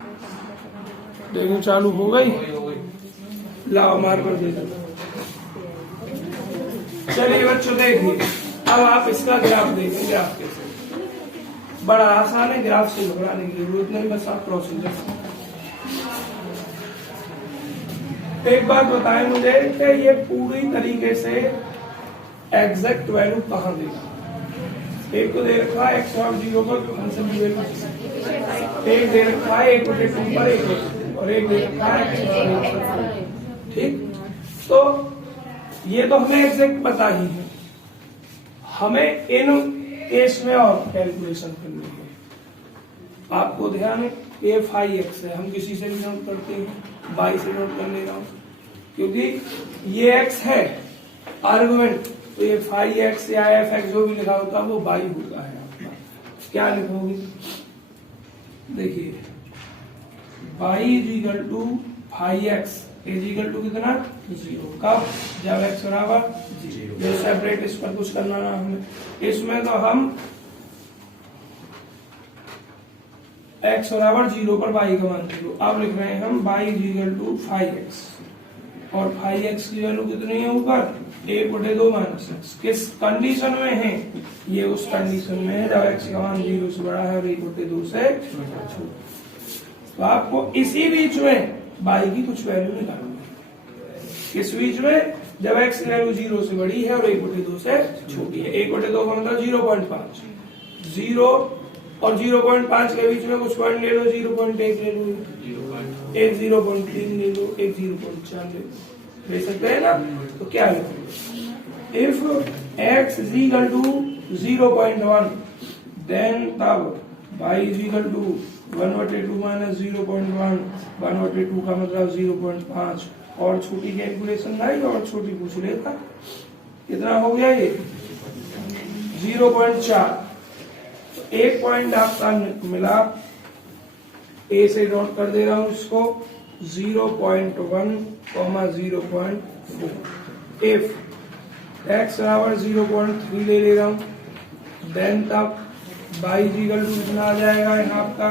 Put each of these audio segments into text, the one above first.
देखो चालू हो गई। लाओ मार्कर दे दो। चलिए बच्चों देखिए, अब आप इसका ग्राफ देखेंगे। ग्राफ कैसे, बड़ा आसान है, ग्राफ से घबराने की जरूरत नहीं, बस आप प्रोसीजर। एक बात बताएं मुझे कि ये पूरी तरीके से एग्जैक्ट वैल्यू कहाँ देगा। एक को दे रखा है एक्स और 0 पर फंक्शन की वैल्यू, एक दे रखा है 1/2 पर 1 और एक दे रखा है एक्स और 1। ठीक, तो ये तो हमें एग्जैक्ट पता ही है, हमें इन केस में और कैलकुलेशन करनी है। आपको ध्यान है ये फाई एक्स है, हम किसी से भी नोट करते हैं, बाई से नोट कर ले रहा हूं क्योंकि ये एक्स है आर्गुमेंट, तो ये फाई एक्स या एफ एक्स जो भी लिखा होता है वो बाई होता है आपका। क्या लिखोगे, देखिए y is equal to five x is equal to कितना 0। कब, जब एक्स बराबर 0। सेपरेट इस पर कुछ करना ना हमें, इसमें तो हम x बराबर 0 पर y का मान 0। अब लिख रहे हैं हम y is equal to five x, और फाइव एक्स की वैल्यू कितनी है ऊपर 1/2 माइनस एक्स। किस कंडीशन में है, ये उस कंडीशन में है जब x का मान 0 से बड़ा है और 1/2 से छोटा। तो आपको इसी बीच में y की कुछ वैल्यू निकालनी है। इस बीच में जब x की वैल्यू 0 से बड़ी है और 1/2 से छोटी है। 1/2 का मतलब 0.5, 0 और 0.5 के बीच में कुछ पॉइंट ले लो, 0.1 ले लो, एक 0.3 ले लो, एक 0.4 ले सकते हैं ना। तो क्या लिखोगे, if x is equal to 0.1 then तब y is equal to 1/2 minus 0.1, 1/2 का मतलब 0.5। और छोटी कैलकुलेशन नहीं, और छोटी पूछ लेता, कितना हो गया ये 0.4। एक पॉइंट आपका मिला, ए से नोट कर दे रहा हूं इसको 0.1, 0.4। इफ एक्स बराबर 0.3 ले रहा हूं देन तब y इक्वल टू कितना आ जाएगा यहाँ आपका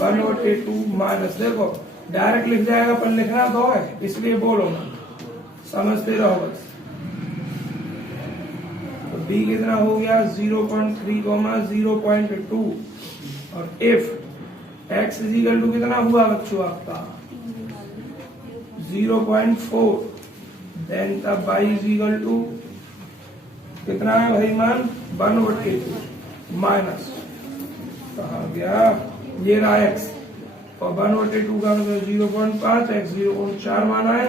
1/2 माइनस, देखो डायरेक्ट लिख जाएगा पर लिखना तो है इसलिए बोलो ना, समझते रहो बस। b कितना हो गया 0.3, 0.2। और if x is equal to कितना हुआ बच्चों आपका 0.4 देन तब y इज इक्वल टू कितना है भाई मान 1/2 माइनस, कहा गया ये रहा x, और 1/2 का मतलब 0.5, x 0.4 माना है,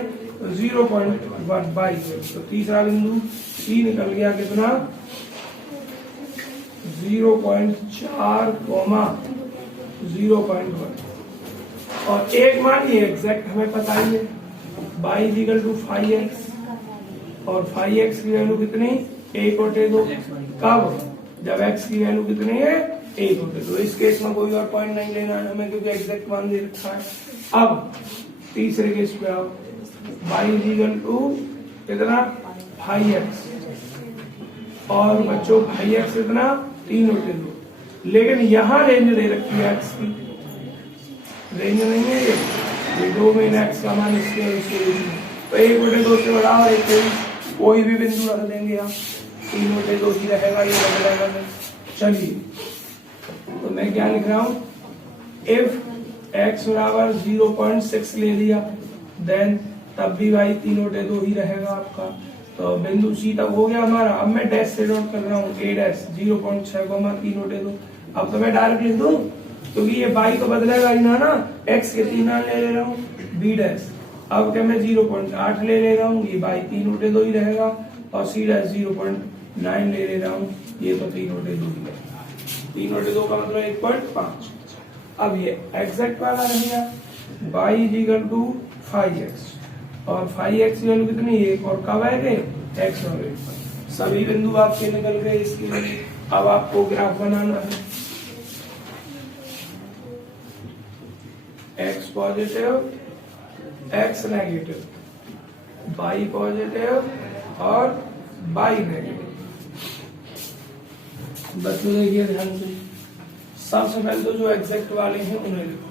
0.1 बाई। तो तीसरा बिंदु C निकल गया कितना 0.4, 0.1। और एक मान ये एग्जैक्ट हमें पता ही है y is equal to 5x, और 5x की वैल्यू कितनी 1/2। कब, जब x की वैल्यू कितनी है 1/2। इस केस में कोई और पॉइंट नहीं लेना है हमें क्योंकि एग्जैक्ट मान दे रखा है। अब तीसरे केस पे आओ, y इज इक्वल टू कितना 5x, और बच्चों 5x इतना 3/2। लेकिन यहाँ रेंज दे रखी है x की, रेंज नहीं है ये 2 में x का मान इसके और इसके बीच में, तो 1/2 से बड़ा और एक कोई भी बिंदु रख देंगे आप, 3/2 ही रहेगा, ये बदलेगा नहीं। चलिए तो मैं क्या लिख रहा हूँ, इफ x बराबर 0.6 ले लिया देन तब भी भाई 3/2 ही रहेगा आपका। तो बिंदु सी तक हो गया हमारा। अब मैं डैश से नोट कर रहा हूँ a डैश 0.6, 3/2। अब तो मैं डायरेक्ट लिख दूं क्योंकि ये बाई तो बदलेगा ही ना, x के 3 ले रहा हूँ b डैश। अब क्या मैं 0.8 ले रहा हूँ, ये बाई 3/2 ही रहेगा, और c डैश 0.9 ले रहा हूँ, ये तो 3/2 ही रहेगा। 3/2 का मतलब 1.5। अब ये एग्जैक्ट वाला रहेगा y is equal to 5x, और 5x की वैल्यू कितनी है 1, और कब आएंगे x और 1। सभी बिंदु आपके निकल गए इसके लिए। अब आपको ग्राफ बनाना है, x positive, x negative, y positive और y नेगेटिव। बच्चों देखिए ध्यान से, सबसे पहले तो जो एग्जैक्ट वाले हैं उन्हें लिखो।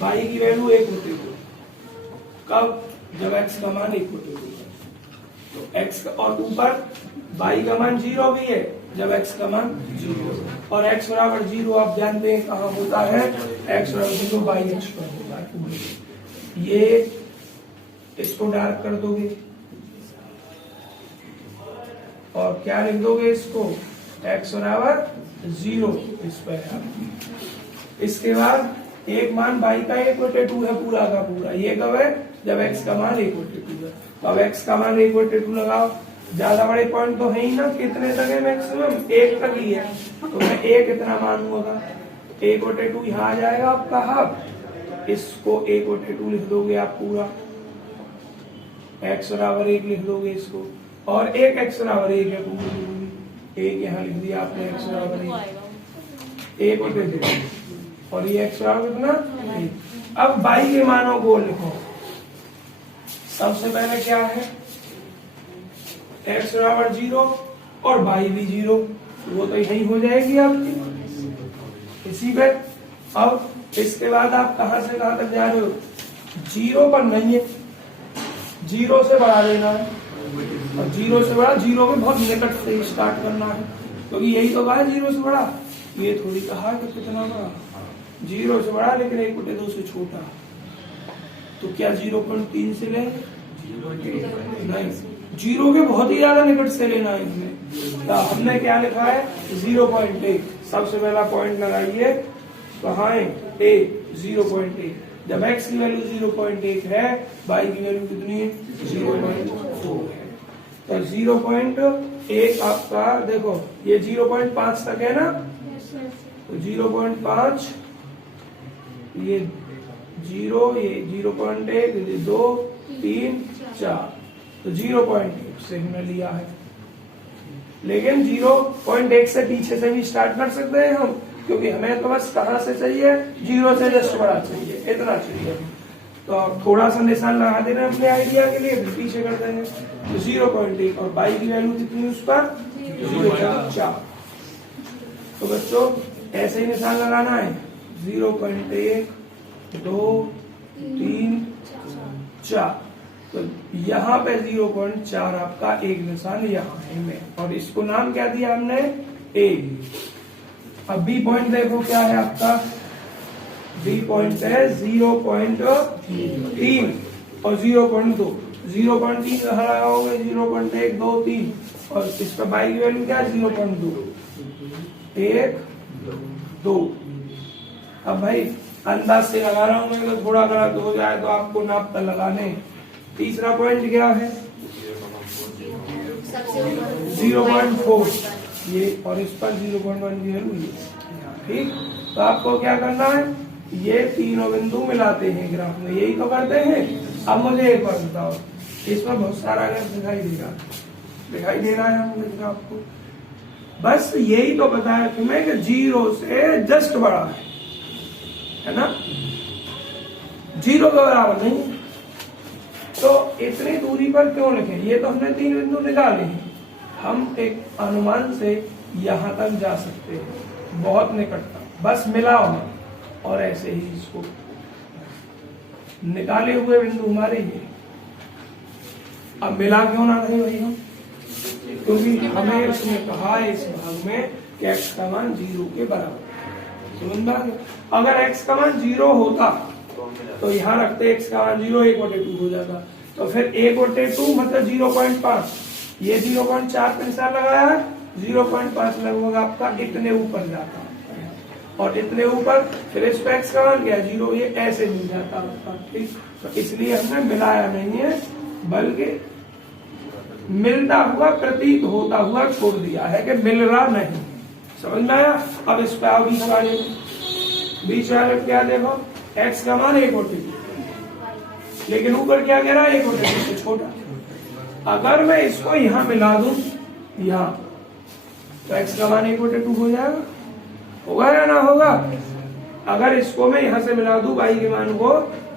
बाई की वैल्यू 1 होते हुए, कब? जब x का मान 1 होते हुए, तो x का, और ऊपर बाई का मान 0 भी है जब x का मान 0, और x बराबर 0 आप जानते हैं कहाँ होता है, x बराबर 0 बाई x पर होता है पूरे। ये इसको डार्क कर दोगे और क्या लिख दोगे इसको, x बराबर 0 इस पर है। इसके बाद एक मान बाई का 1/2 है पूरा का पूरा, ये कब है? जब x का मान 1/2 है। तो अब x का मान 1/2 लगाओ, ज्यादा बड़े पॉइंट तो है ही ना, कितने तक है मैक्सिमम? 1 तक ही है, तो मैं 1 इतना मानूंगा, 1/2 यहाँ आ जाएगा आपका हाफ, इसको 1/2 लिख दोगे आप पूरा, x बराबर 1 लिख दोगे इसको, और एक x बराबर 1 है पूरी, 1 यहाँ लिख दिया आपने, x बराबर 1/2, और ये x बराबर कितना? 1। अब बाई के मानों को लिखो, सबसे पहले क्या है, x बराबर 0 और बाई भी 0, वो तो यही हो जाएगी आपकी इसी पे। अब इसके बाद आप कहां से कहां तक जा रहे हो, 0 पर नहीं है, 0 से बढ़ा देना है, और 0 से बड़ा, 0 में बहुत निकट से स्टार्ट करना है, क्योंकि यही तो कहा है 0 से बड़ा, ये थोड़ी कहा कि कितना बड़ा, 0 से बड़ा लेकिन 1/2 से छोटा, तो क्या 0.3 से ले? नहीं, 0 के बहुत ही ज्यादा निकट से लेना है इसमें। तो हमने क्या लिखा है, 0.1। सबसे पहला पॉइंट लगाइए, कहाँ है? a, 0.1। जब x की वैल्यू 0.1 है, y की वैल्यू कितनी है? 0.4 है। तो 0.1 आपका देखो, ये 0.5 तक है ना, तो 0.5, ये 0, ये 0.1, ये 2, 3, 4, तो 0.1 से हमने लिया है, लेकिन 0.1 से पीछे से भी स्टार्ट कर सकते हैं हम, क्योंकि हमें तो बस कहां से चाहिए, 0 से जस्ट बड़ा चाहिए, इतना चाहिए। तो आप थोड़ा सा निशान लगा देना अपने आइडिया के लिए, फिर पीछे कर देंगे। तो 0.1 और बाई की वैल्यू कितनी उस पर? 0.4। तो बच्चों ऐसे ही निशान लगाना है, 0.1, 2, 3, 4। तो यहाँ पे 0.4 आपका एक निशान यहाँ है में, और इसको नाम क्या दिया हमने? ए। अब बी पॉइंट देखो क्या है आपका, बी पॉइंट है 0.3 और 0.2। 0.3 कहाँ लगाओगे? 0.1, 2, 3, और इस पर बाई की वैल्यू क्या है? 0.2, 1, 2। अब भाई अंदाज से लगा रहा हूं मैं, तो थोड़ा गलत हो जाए तो आपको नाप कर लगाने। तीसरा पॉइंट क्या है? 0.4, ये, और इस पर 0.1 की वैल्यू ये, ठीक। तो आपको क्या करना है, ये तीनों बिंदु मिलाते हैं ग्राफ में, यही तो करते हैं। अब मुझे एक बात बताओ, इसमें बहुत सारा ग्राफ दिखाई दे रहा है मुझे ग्राफ को, बस यही तो बताया तुम्हें कि 0 से जस्ट बड़ा है ना, 0 के बराबर नहीं है। तो इतनी दूरी पर क्यों लिखे? ये तो हमने 3 बिंदु निकाले हैं, हम एक अनुमान से यहां तक जा सकते हैं, बहुत निकट तक, बस मिलाओ ना, और ऐसे ही इसको निकाले हुए बिंदु हमारे ये। अब मिला क्यों ना रहे भाई हम? क्योंकि हमें इसमें कहा है इस भाग में कि x का मान 0 के बराबर, अगर x का मान 0 होता तो यहाँ रखते x का मान 0, 1/2 हो जाता, तो फिर 1/2 मतलब 0.5, ये 0.4 पे निशान लगाया है, 0.5 लगभग आपका इतने ऊपर जाता, और इतने ऊपर फिर इस पे x का मान क्या 0, ये ऐसे मिल जाता आपका, ठीक। तो इसलिए हमने मिलाया नहीं है, बल्कि मिलता हुआ प्रतीत होता हुआ छोड़ दिया है कि मिल रहा नहीं। समझ में आया? अब इस पे आओ बीच वाले क्या देखो, x का मान 1/2, लेकिन ऊपर क्या कह रहा है? 1/2 से छोटा। अगर मैं इसको यहाँ मिला दूं, यहाँ, तो x का मान 1/2 हो जाएगा, होगा या ना होगा? अगर इसको मैं यहाँ से मिला दूं y के मान को,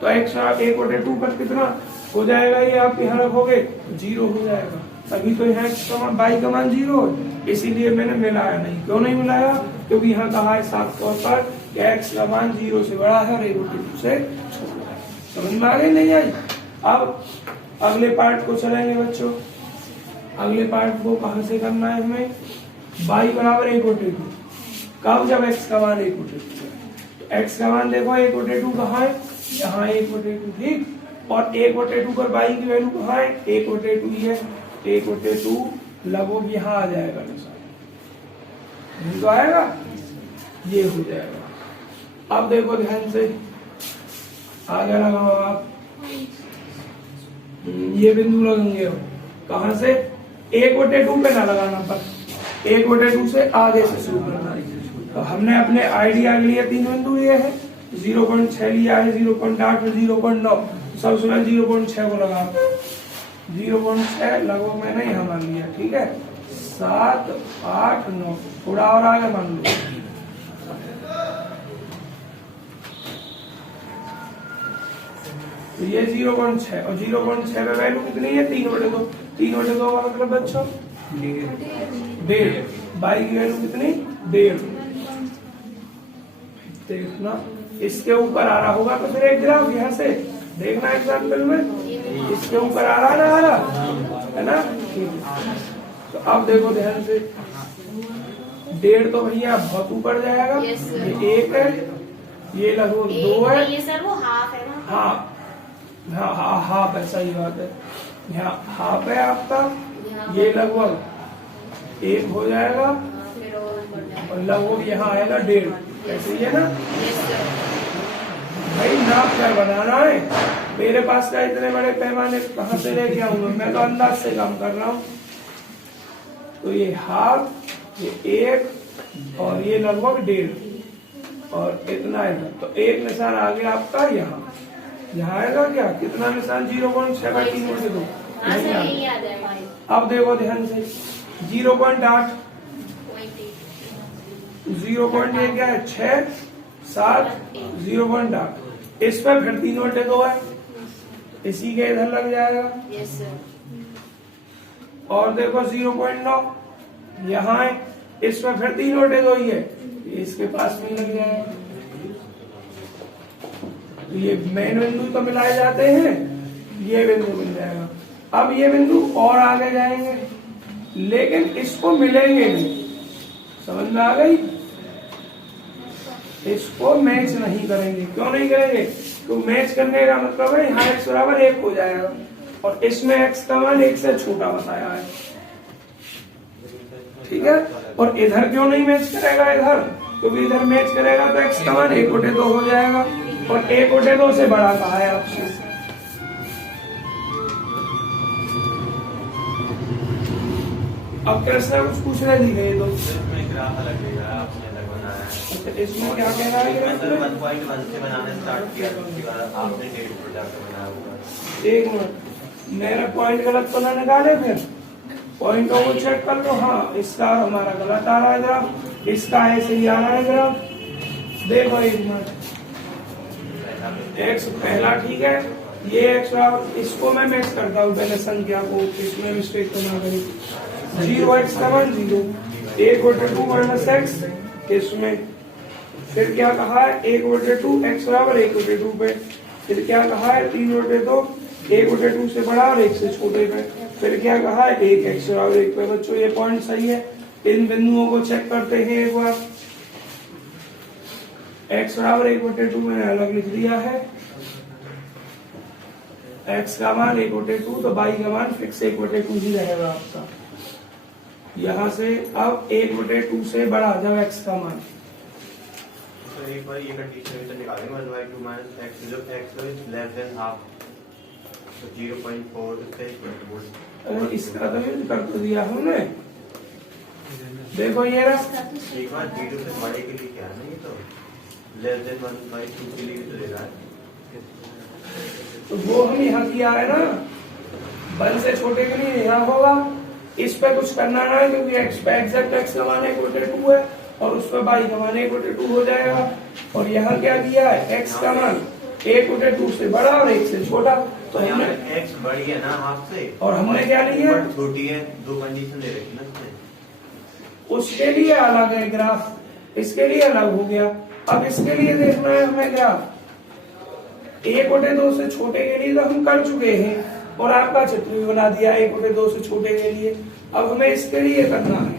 तो x 1/2 पर कितना हो जाएगा? ये आप यहाँ रखोगे 0 हो जाएगा, तभी तो यहाँ x का मान, y का मान 0 है। इसीलिए मैंने मिलाया नहीं। क्यों नहीं मिलाया? क्योंकि यहाँ कहा है साफ तौर पर कि x का मान 0 से बड़ा है और a बटे 2 से छोटा है। समझ में आ गई नहीं आई? अब अगले पार्ट को चलेंगे बच्चों। अगले पार्ट को कहां से करना है हमें? y बराबर 1 बटे 2 कब? जब x का मान 1 बटे 2 है। तो x का मान देखो 1 बटे 2 कहाँ है? यहाँ 1 बटे 2, ठीक। और 1 बटे 2 पर y की वैल्यू कहाँ है? 1 बटे 2 ही है। 1 बटे 2 लगभग यहाँ आ जाएगा निशान, तो आएगा, ये हो जाएगा। अब देखो ध्यान से, आगे लगाओ आप, ये बिंदु लगेंगे कहां से? 1 बटे 2 पे ना लगाना, पर 1 बटे 2 से आगे से शुरू करना है। तो हमने अपने आइडिया के लिए 3 बिंदु लिए हैं, 0.6 लिया है, 0.8 और 0.9। सबसे पहले 0.6 को लगा, 0.6 लगभग मैंने यहाँ मान लिया, ठीक है। 7, 8, 9, थोड़ा और आगे मान लो। तो ये 0.6 और 0.6 पे वैल्यू कितनी है? 3 बटे 2। 3 बटे 2 का मतलब बच्चों 1.5। बाई की वैल्यू कितनी? 1.5। देखना इसके ऊपर आ रहा होगा तो फिर एक ग्राफ यहाँ से देखना एग्जाम्पल में, इसके ऊपर आ रहा ना, आ रहा है ना। तो अब देखो ध्यान से, 1.5 तो भैया बहुत ऊपर जाएगा। ये 1 है, ये लगभग 2 है। ये सर वो हाफ है ना? हाँ हाँ हाँ, हाफ है, सही बात है। यहाँ हाफ है आपका, ये लगभग 1 हो जाएगा फिर और लगभग यहाँ आएगा 1.5। ऐसे ही है ना भाई, नाप कर बनाना है। मेरे पास का इतने बड़े पैमाने कहाँ से लेके आऊंगा, मैं तो अंदाज से काम कर रहा हूँ। तो ये हाफ, ये 1 और ये लगभग 1.5 और इतना इधर। तो एक निशान आ गया आपका यहाँ, यहाँ आएगा क्या? कितना निशान? 0.7 बटे 2। अब देखो ध्यान से, 0.8, 0.1 क्या है? 6, 7, 0.8। इस पर फिर 3 बटे 2 है, इसी के इधर लग जाएगा। Yes sir. और देखो 0.9 यहाँ है, इस पर फिर 3 बटे 2 ही है, इसके पास में लग जाएगा। तो ये मेन बिंदु तो मिलाए जाते हैं, ये बिंदु मिल जाएगा। अब ये बिंदु और आगे जाएंगे, लेकिन इसको मिलेंगे नहीं। समझ में आ गई? इसको मैच नहीं करेंगे। क्यों नहीं करेंगे? तो मैच करने का मतलब है यहाँ x बराबर 1 हो जाएगा और इसमें x का मान 1 से छोटा बताया है, ठीक है। और इधर क्यों नहीं मैच करेगा? इधर क्योंकि इधर मैच करेगा तो x का मान 1 बटे 2 हो जाएगा और 1 बटे 2 से बड़ा कहा है आपसे। अब प्रश्न कुछ पूछने दी गई तो इसमें क्या कह रहा है? 1.1 से बनाने स्टार्ट किया, उसके बाद आपने 1.5 प्रोडक्ट बनाया हुआ। एक मिनट, मेरा पॉइंट गलत तो ना निकाले, फिर पॉइंटों को चेक कर लो। हाँ, इसका हमारा गलत आ रहा है ग्राफ, इसका ऐसे ही आ रहा है ग्राफ। देखो एक मिनट, एक्स पहला ठीक है, ये एक्स बराबर, इसको मैं मैच करता हूँ पहले संख्या को, इसमें मिस्टेक तो ना करी। 0x का मान 0, 1 बटे 2 माइनस एक्स, इसमें फिर क्या कहा है? 1 बटे 2, एक्स बराबर 1 बटे 2 पे। फिर क्या कहा है? 3 बटे 2, 1 बटे 2 से बड़ा और 1 से छोटे पे। फिर क्या कहा है? 1 एक्स बराबर 1 पे। बच्चों ये पॉइंट सही है। इन बिंदुओं को चेक करते हैं एक बार। एक्स बराबर 1 बटे 2 मैंने अलग लिख दिया है, एक्स का मान 1 बटे 2, तो बाई का मान फिक्स 1 बटे 2 ही रहेगा आपका। यहाँ से अब 1 बटे 2 से बड़ा जब एक्स का मान, तो एक बार ये कंडीशन तो निकालेंगे 1/2 माइनस x, जो x is less than half, तो 0.4 से इक्वल। इसका तो यूज कर दिया हमने। देखो ये रहा, एक बार 0 से बड़े के लिए क्या है ना, ये तो लेस देन 1/2 के लिए तो दे रहा है। तो वो हम यहाँ किया है ना, 1 से छोटे के लिए यहाँ होगा। इस पे कुछ करना ना है क्योंकि एक्स पे एग्जैक्ट एक्स का मान 1 बटे 2 है और उस पर बाई का मान 1 बटे 2 हो जाएगा। और यहाँ क्या किया है? एक्स का मान 1 बटे 2 से बड़ा और 1 से छोटा। तो हमने एक्स बड़ी है ना हाफ से, और हमने क्या लिया? छोटी है, दो कंडीशन दे रखी ना, उसके लिए अलग है ग्राफ, इसके लिए अलग हो गया। अब इसके लिए देखना है हमें ग्राफ, 1/2 से छोटे के लिए तो हम कर चुके हैं और आपका चित्र भी बना दिया 1/2 से छोटे के लिए। अब हमें इसके लिए करना है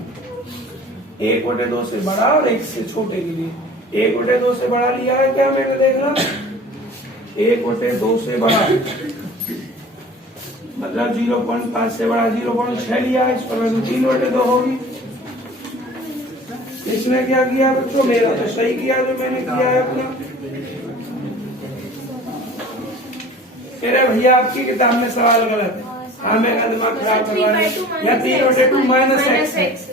1/2 से बड़ा और 1 से छोटे के लिए। 1/2 से बड़ा लिया है क्या मैंने, देखना 1/2 से बड़ा मतलब 0.5 से बड़ा 0.6 लिया है, इस पर वैल्यू 3/2 होगी। इसने क्या किया बच्चों, मेरा तो सही किया जो मैंने किया है अपना। अरे भैया आपकी किताब में सवाल गलत है, हाँ मैं दिमाग खराब करवा रहा हूँ। या 3/2 माइनस एक्स,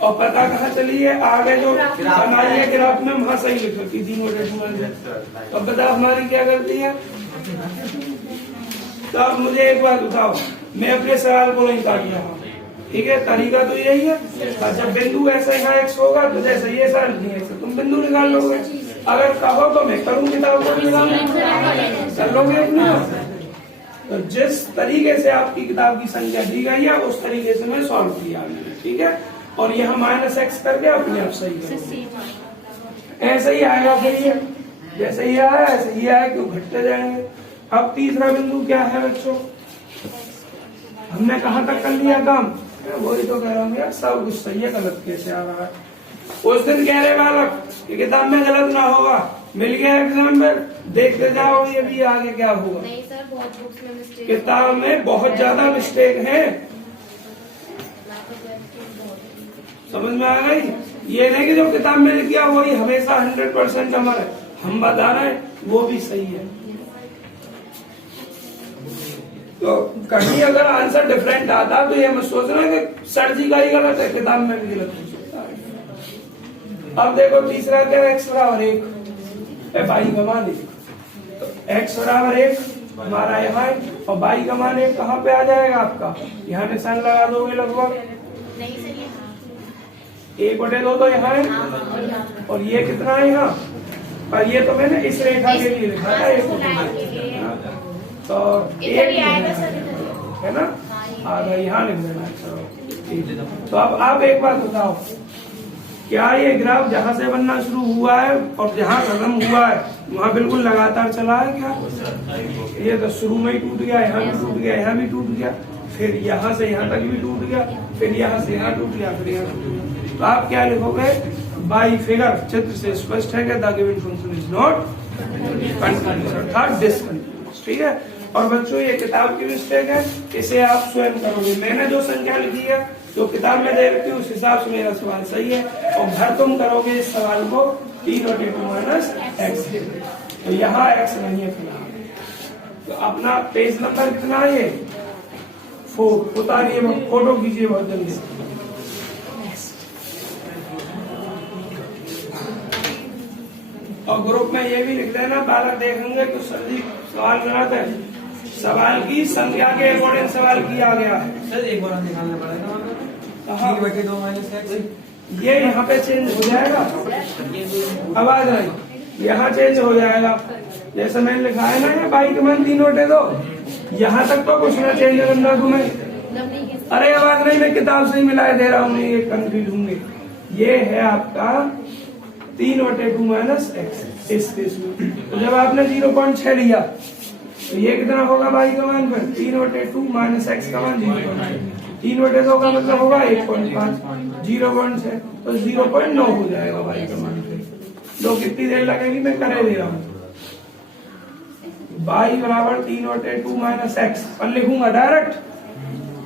और पता कहाँ चली है, आगे जो बनाई है ग्राफ में वहां सही लिख रखी 3/2 माइनस एक्स। अब बता हमारी क्या गलती है। तो अब मुझे एक बात बताओ, मैं अपने सवाल को नहीं काट रहा हूँ, ठीक है, तरीका तो यही है। जब बिंदु ऐसा यहाँ एक्स होगा तो जैसे ये साल नहीं है तुम बिंदु निकाल लोगे। अगर कहो तो मैं करूँ किताब को निकाल कर लोगे अपना। तो जिस तरीके से आपकी किताब की संख्या दी गई है उस तरीके से मैं सॉल्व किया, ठीक है। और यहाँ माइनस एक्स करके अपने आप सही है, ऐसे ही आएगा फिर ये, जैसे ही आया ऐसे ही आया, क्यों घटते जाएंगे। अब तीसरा बिंदु क्या है बच्चों, हमने कहाँ तक कर लिया काम, वही तो कह रहा हूँ यार, सब कुछ सही है, गलत कैसे आ रहा है। उस दिन कह रहे बालक कि किताब में गलत ना होगा, मिल गया एग्जाम में, देखते जाओ ये भी आगे क्या होगा। नहीं सर, बहुत बुक्स में मिस्टेक, किताब में बहुत ज्यादा मिस्टेक है, समझ में आ गई। ये नहीं कि जो किताब में लिख गया वही हमेशा 100% नंबर है, हम बता रहे हैं वो भी सही है। तो कहीं अगर आंसर डिफरेंट आता तो ये मत सोचना कि सर जी का ही गलत है, किताब में भी गलत हो सकता है। अब देखो तीसरा क्या है, x बराबर 1, एफ आई का मान 1, तो x बराबर 1 हमारा यहाँ है, और y का मान 1 कहाँ पे आ जाएगा आपका, यहाँ निशान लगा दोगे लगभग। नहीं सर, 1/2 तो यहाँ है, और ये कितना है यहाँ, और ये तो मैंने इस रेखा के लिए लिखा था, तो एक है ना, आधा यहाँ लिख देना। चलो तो अब आप एक बात बताओ, क्या ये ग्राफ जहाँ से बनना शुरू हुआ है और जहाँ खत्म हुआ है वहाँ बिल्कुल लगातार चला है क्या? ये तो शुरू में ही टूट गया, यहाँ भी टूट गया, यहाँ भी टूट गया, फिर यहाँ से यहाँ तक भी टूट गया, फिर यहाँ से यहाँ टूट गया, फिर यहाँ टूट गया। तो आप क्या लिखोगे, बाई फिगर, चित्र से स्पष्ट है कि the given function is not continuous अर्थात डिसकंटीन्यूअस, ठीक है। और बच्चों ये किताब की मिस्टेक है, इसे आप स्वयं करोगे। मैंने जो संख्या लिखी है जो किताब में दे रखी है उस हिसाब से मेरा सवाल सही है, और घर तुम करोगे इस सवाल को 3/2 माइनस एक्स, तो यहाँ एक्स नहीं है फिलहाल। तो अपना पेज नंबर कितना है, ये 4, उतारिए, फोटो खींचिए बहुत जल्दी। और ग्रुप में ये भी लिख देना, बालक देखेंगे तो सर जी सवाल गलत है, सवाल की संख्या के अकॉर्डिंग सवाल किया गया है। सर एक बार निकालना पड़ेगा, 3/2 माइनस एक्स, ये यहाँ पे चेंज हो जाएगा, आवाज आई, यहाँ चेंज हो जाएगा। जैसे मैंने लिखा है ना ये बाई का मान 3/2, यहाँ तक तो कुछ ना चेंज करना तुम्हें। अरे आवाज नहीं, मैं किताब से ही मिला दे रहा हूँ, ये कंफ्यूज होंगे। ये है आपका 3/2 माइनस एक्स इस केस में। तो जब आपने 0.6 लिया तो ये कितना होगा बाई का मान, पर 3/2 माइनस एक्स का मान 0.6, 3/2 का मतलब होगा 1.5, 0.6 तो 0.9 हो जाएगा बाई का मान। दो कितनी देर लगेगी मैं करे दे रहा हूँ। बाई बराबर 3/2 माइनस एक्स पर लिखूंगा डायरेक्ट,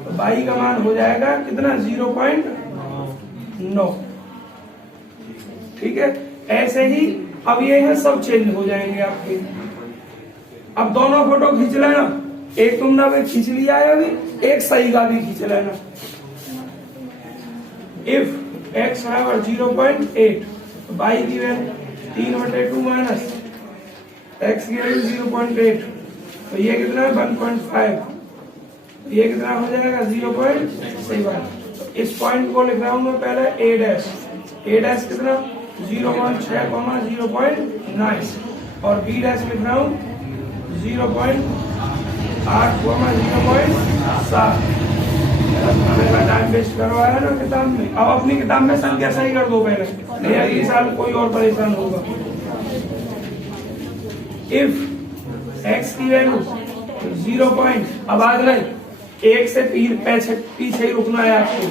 तो बाई का मान हो जाएगा कितना, 0.9, ठीक है। ऐसे ही अब ये है सब चेंज हो जाएंगे आपके। अब दोनों फोटो खींच लेना, एक तुमने अभी खींच लिया है, अभी एक सही का भी खींच लेना। इफ एक्स बराबर 0.8, बाई की वैल्यू 3/2 माइनस एक्स की वैल्यू 0.8, तो ये कितना है 1.5, ये कितना हो जाएगा 0.7। तो इस पॉइंट को लिख रहा हूं मैं पहले a डैश, a डैश कितना 0.6, 0.9, और b डैश लिख रहा हूं 0.8, 0.7, हमें टाइम वेस्ट करवाया ना किताब में। अब अपनी किताब में संख्या सही कर दो पहले, नहीं अगले साल कोई और परेशान होगा। इफ एक्स की वैल्यू 0 पॉइंट, अब आज नहीं, एक से पीछे ही रुकना है आपको,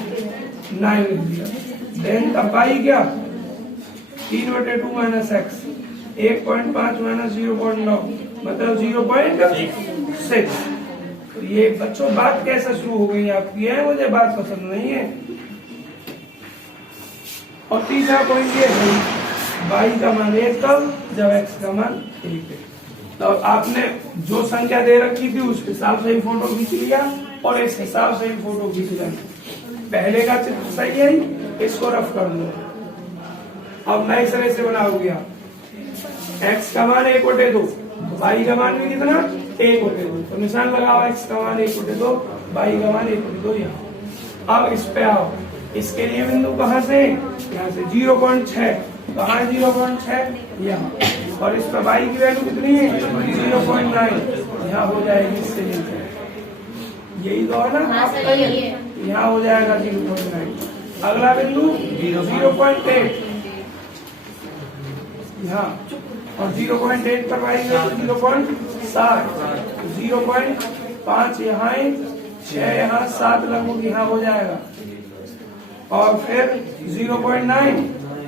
9 लिख दिया। देन तब पाई क्या 3/2 माइनस एक्स, 1.5 माइनस 0.9 मतलब 0.6। तो ये बच्चों बात कैसे शुरू हो गई आपकी है, मुझे बात पसंद नहीं है। और तीसरा पॉइंट ये है y का मान 1 तब जब x का मान 1 है। तो आपने जो संख्या दे रखी थी उस हिसाब से ही फोटो खींच लिया और इस हिसाब से ही फोटो खींच लिया। पहले का चित्र सही है, इसको रफ कर लो। अब नए सिरे से बनाओगे आप, x का मान 1/2, y का मान भी कितना 1/2, तो निशान लगाओ, x का मान 1/2, y का मान 1/2 यहाँ। अब इस पे आओ, इसके लिए बिंदु कहाँ से, यहाँ से 0.6, कहाँ 0.6 यहाँ, और इस पर y की वैल्यू कितनी है 0.9, यहाँ हो जाएगी इससे नीचे, यही तो है ना, यहाँ हो जाएगा 0.9। अगला बिंदु 0.8 यहाँ, और 0.8 पर y की वैल्यू 0.7, 0.5 यहाँ, 6 यहाँ, 7 लगभग यहाँ हो जाएगा। और फिर 0.9,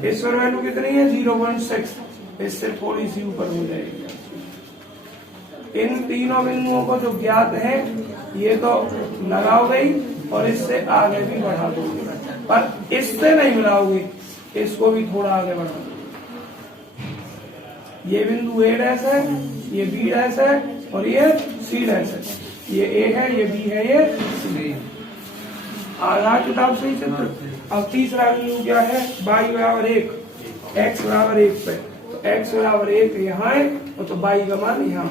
इस पर वैल्यू कितनी है 0.6, इससे थोड़ी सी ऊपर हो जाएगी। इन तीनों बिंदुओं को जो ज्ञात है ये तो लगाओ गई, और इससे आगे भी बढ़ा दोगे, पर इससे नहीं मिलाओगे, इसको भी थोड़ा आगे बढ़ा दो। ये बिंदु A डैश है, ये B डैश है, और ये C डैश है। ये A है, ये B है, ये C। आधा किताब से ही चित्र। अब तीसरा बिंदु क्या है, y बराबर 1, x बराबर 1 पे, तो x बराबर 1 यहाँ है, तो y का मान यहाँ।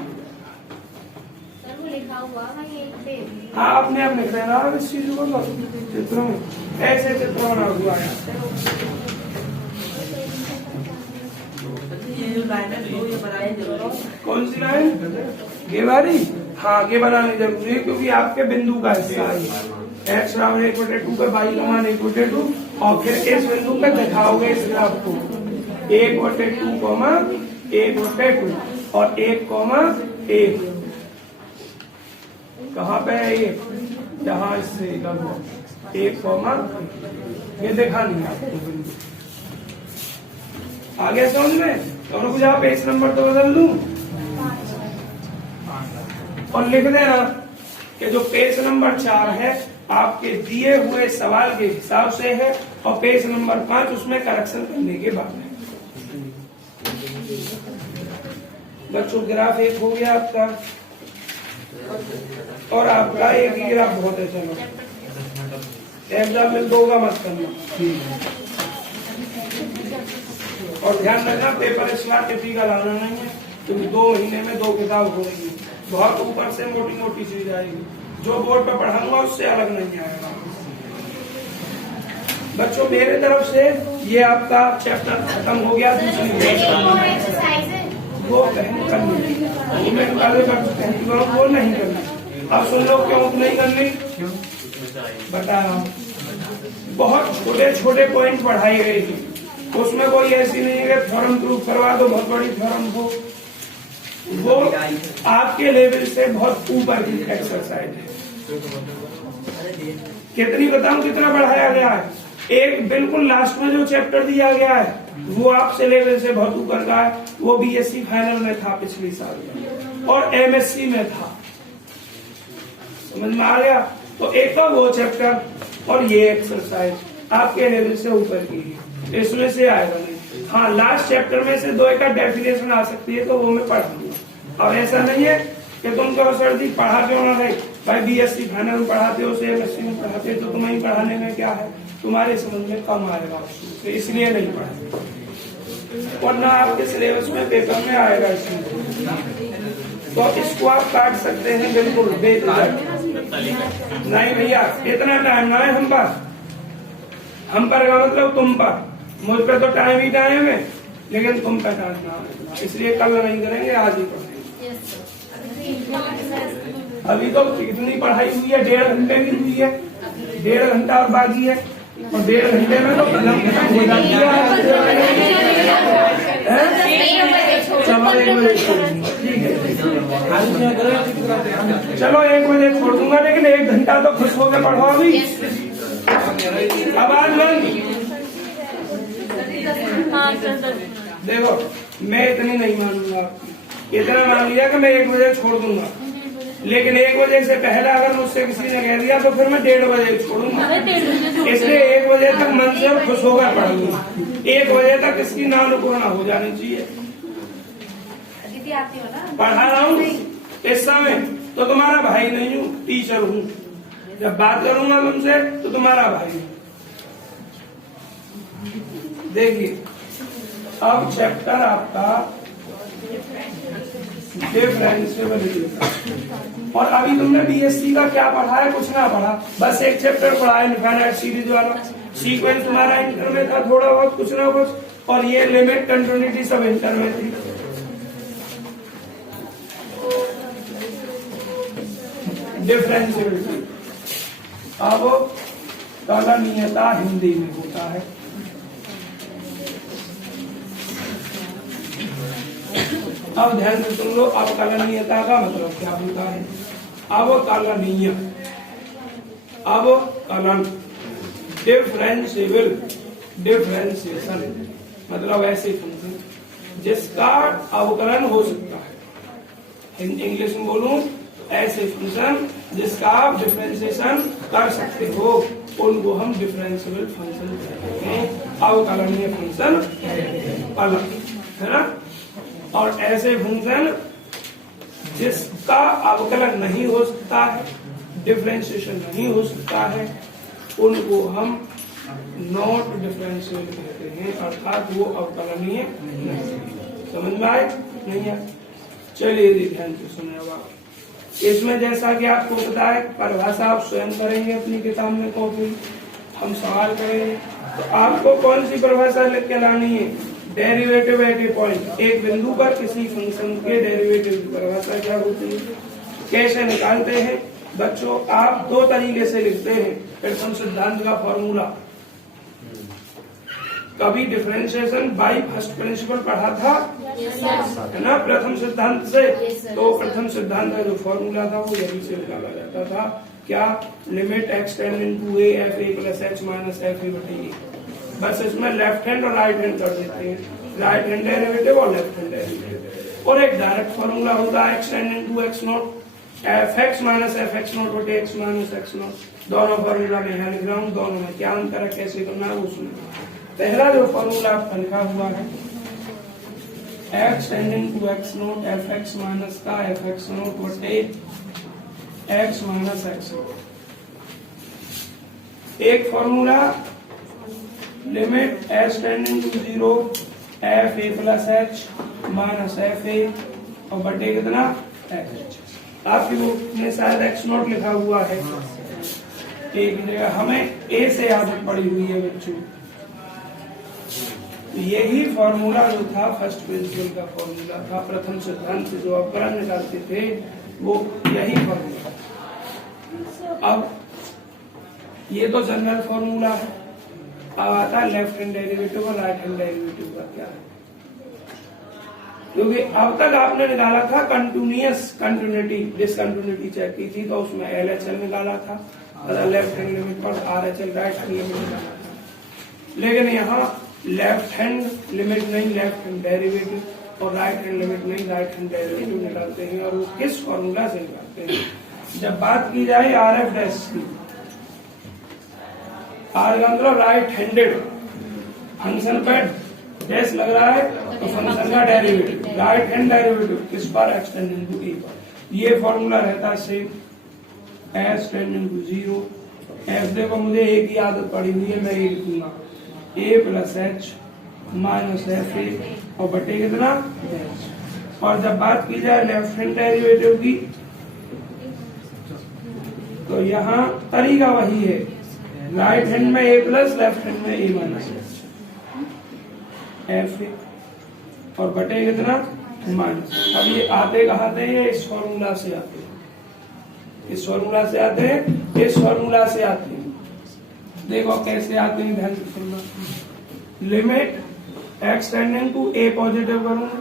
सर वो लिखा हुआ है ये पे। हाँ अपने आप लिख देना इस चीज को, तो चित्रों में ऐसे चित्र बना हुआ है। कौन सी लाइन, ये वाली? हाँ ये बनानी जरूरी है, क्योंकि आपके बिंदु का हिस्सा है। x बराबर 1/2 पे y का मान 1/2, और फिर इस बिंदु पे दिखाओगे इस ग्राफ को 1/2, 1/2 और 1,1। कहाँ पे है ये, यहाँ इससे लगभग 1, ये दिखानी है आपको बिंदु। आगे समझ में, दोनों कुछ आप पेज नंबर तो बदल दूं और लिख देना कि जो पेज नंबर 4 है आपके दिए हुए सवाल के हिसाब से है, और पेज नंबर 5 उसमें करेक्शन करने के बाद है। बच्चों ग्राफ 1 हो गया आपका, और आपका एक ही ग्राफ बहुत है। चलो एग्जाम में 2 का मत करना, और ध्यान रखना पेपर इस बार किसी का लाना नहीं है, क्योंकि 2 महीने में 2 किताब हो रही है। बहुत ऊपर से मोटी मोटी चीज आएगी, जो बोर्ड पर पढ़ाऊंगा उससे अलग नहीं आएगा। बच्चों मेरे तरफ से ये आपका चैप्टर खत्म हो गया। दूसरी एक्सरसाइज है वो बहन करनी, मैं पहले कर चुके हैं, वो नहीं करनी। अब सुन लो क्यों नहीं करनी, बता रहा हूँ। बहुत छोटे छोटे पॉइंट पढ़ाई गई थी, उसमें कोई ऐसी नहीं है कि थ्योरम प्रूफ करवा दो बहुत बड़ी थ्योरम को, वो आपके लेवल से बहुत ऊपर की एक्सरसाइज है। कितनी बताऊं कितना बढ़ाया गया है, एक बिल्कुल लास्ट में जो चैप्टर दिया गया है वो आपसे लेवल से बहुत ऊपर का है। वो बीएससी फाइनल में था पिछले साल और एमएससी में था, समझ में आ गया। तो एक तो वो चैप्टर और ये एक्सरसाइज आपके लेवल से ऊपर की है, इसमें से आएगा नहीं। हाँ लास्ट चैप्टर में से 2 का डेफिनेशन आ सकती है, तो वो मैं पढ़ लूंगा। और ऐसा नहीं है कि तुम कहो सर जी पढ़ा क्यों ना है, भाई बीएससी फाइनल में पढ़ाते हो, एमएससी में पढ़ाते हो, तो तुम्हें पढ़ाने में क्या है, तुम्हारे समझ में कम आएगा, तो इसलिए नहीं पढ़ाते, वरना आपके सिलेबस में पेपर में आएगा इसमें। तो इसको आप काट सकते हैं बिल्कुल बेझिझक। नहीं भैया इतना टाइम ना है हम पर का मतलब तुम पर, मुझ पर तो टाइम ही टाइम है, लेकिन तुम पर टाइम ना है, इसलिए कल नहीं करेंगे, आज ही पढ़ेंगे। अभी तो कितनी पढ़ाई हुई है, 1.5 घंटे की हुई है, 1.5 घंटा और बाकी है, और 1.5 घंटे में तो कलम खत्म हो जाती है। चलो 1 बजे छोड़ दूंगा, ठीक है। चलो 1 बजे छोड़ दूंगा, लेकिन 1 घंटा तो खुश होकर पढ़ो अभी। आवाज बंद। देखो मैं इतनी नहीं मानूंगा, इतना मान लिया कि मैं 1 बजे छोड़ दूंगा, लेकिन 1 बजे से पहले अगर मुझसे किसी ने कह दिया तो फिर मैं 1.5 बजे छोड़ूंगा। इसलिए 1 बजे तक मन से खुश होकर पढ़ूंगा। 1 बजे तक इसकी नानुपूर्णा हो जानी चाहिए। पढ़ा रहा हूँ इस समय तो तुम्हारा भाई नहीं हूँ, टीचर हूँ। जब बात करूंगा तुमसे तो तुम्हारा भाई हूँ। देखिए अब चैप्टर आपका डिफरेंशिएबिलिटी, और अभी तुमने बीएससी का क्या पढ़ा है? कुछ ना पढ़ा, बस एक चैप्टर पढ़ा है इनफाइनाइट सीरीज वाला। सीक्वेंस तुम्हारा इंटर में था थोड़ा बहुत, कुछ ना कुछ, और ये लिमिट कंटिन्यूटी सब इंटर में थी। डिफरेंशिएबिलिटी अब कलनीयता हिंदी में होता है। अब ध्यान से सुन लो, अब कलनीयता का मतलब क्या होता है? अब कलनीय, अब कलन, डिफरेंशिएबल, डिफरेंशिएशन मतलब ऐसे फंक्शन जिसका अवकलन हो सकता है। इंग्लिश में बोलूं, ऐसे फंक्शन जिसका आप डिफरेंशिएशन कर सकते हो उनको हम डिफरेंशिएबल फंक्शन कहते हैं। अवकलनीय फंक्शन अलग है ना, और ऐसे फंक्शन जिसका अवकलन नहीं हो सकता है, डिफरेंशिएशन नहीं हो सकता है, उनको हम नॉट डिफरेंशिएबल कहते हैं, अर्थात वो अवकलनीय नहीं। समझ में आए? नहीं है? चलिए ध्यान से सुने। अब इसमें जैसा कि आपको पता है, परिभाषा आप स्वयं करेंगे अपनी किताब में, कॉपी हम सवाल करेंगे, तो आपको कौन सी परिभाषा लिख के लानी है? डेरिवेटिव एट ए पॉइंट, एक बिंदु पर किसी फंक्शन के डेरिवेटिव की परिभाषा क्या होती है, कैसे निकालते हैं? बच्चों आप 2 तरीके से लिखते हैं। प्रथम सिद्धांत का फॉर्मूला, कभी डिफरेंशिएशन बाय फर्स्ट प्रिंसिपल पढ़ा था है ना, प्रथम सिद्धांत से। तो प्रथम सिद्धांत का जो फॉर्मूला था वो यही से निकाला जाता था। क्या? Limit x tending to a f a plus H minus F a बटे ए। बस इसमें लेफ्ट हैंड और राइट हैंड कर देते हैं, राइट हैंड डेरिवेटिव और लेफ्ट हैंड डेरिवेटिव। और एक डायरेक्ट फॉर्मूला होता है x tending to x naught f x minus f x naught बटे एक्स माइनस एक्स नॉट। दोनों फॉर्मूला में यहाँ लिख रहा हूँ, दोनों में क्या अंतर है, कैसे करना है वो सुनिए। पहला जो फॉर्मूला आपका लिखा हुआ है, x tending to x naught f x minus का एफ एक्स नॉट बटे एक्स माइनस एक्स नॉट। एक formula limit S tending to 0 f a plus H minus F A और बटे कितना एच। आपकी बुक में शायद एक्स नॉट लिखा हुआ है एक जगह, हमें ए से आदत पड़ी हुई है बच्चों। यही फॉर्मूला जो था फर्स्ट प्रिंसिपल का फॉर्मूला था, प्रथम सिद्धांत से जो अवकलन निकालते थे वो यही फॉर्मूला। अब ये तो जनरल फॉर्मूला है। अब आता है लेफ्ट हैंड डेरिवेटिव और राइट हैंड डेरिवेटिव का क्या है, क्योंकि अब तक आपने निकाला था कंटिन्यूअस कंटिन्यूटी, डिसकंटिन्यूटी चेक की थी तो उसमें LHL निकाला था, लेफ्ट हैंड लिमिट पर RHL राइट हैंड लिमिट निकाला था। लेकिन यहाँ लेफ्ट हैंड लिमिट नहीं, लेफ्ट हैंड डेरिवेटिव, और राइट हैंड लिमिट नहीं, राइट हैंड डेरिवेटिव निकालते हैं। और वो किस फॉर्मूला से निकालते हैं? जब बात की जाए RF डैश की, आर का मतलब राइट हैंडेड, फंक्शन पर डैश लग रहा है तो फंक्शन का डेरिवेटिव, राइट हैंड डेरिवेटिव किस पर, एक्स टेंडिंग टू ए पर। ये फॉर्मूला रहता है same, x tending to 0 f. देखो मुझे एक ही आदत पड़ी हुई है, मैं ये लिखूंगा A plus H minus F A और बटे कितना एच। और जब बात की जाए लेफ्ट हैंड डेरिवेटिव की तो यहाँ तरीका वही है, राइट हैंड में ए प्लस, लेफ्ट हैंड में ए माइनस एफ ए और बटे कितना माइनस। अब ये आते कहाँ थे? ये इस फॉर्मूला से आते हैं, इस फॉर्मूला से आते हैं, इस फॉर्मूला से आते हैं। देखो कैसे आते हैं, ध्यान से सुनना। Limit x tending to a positive करूंगा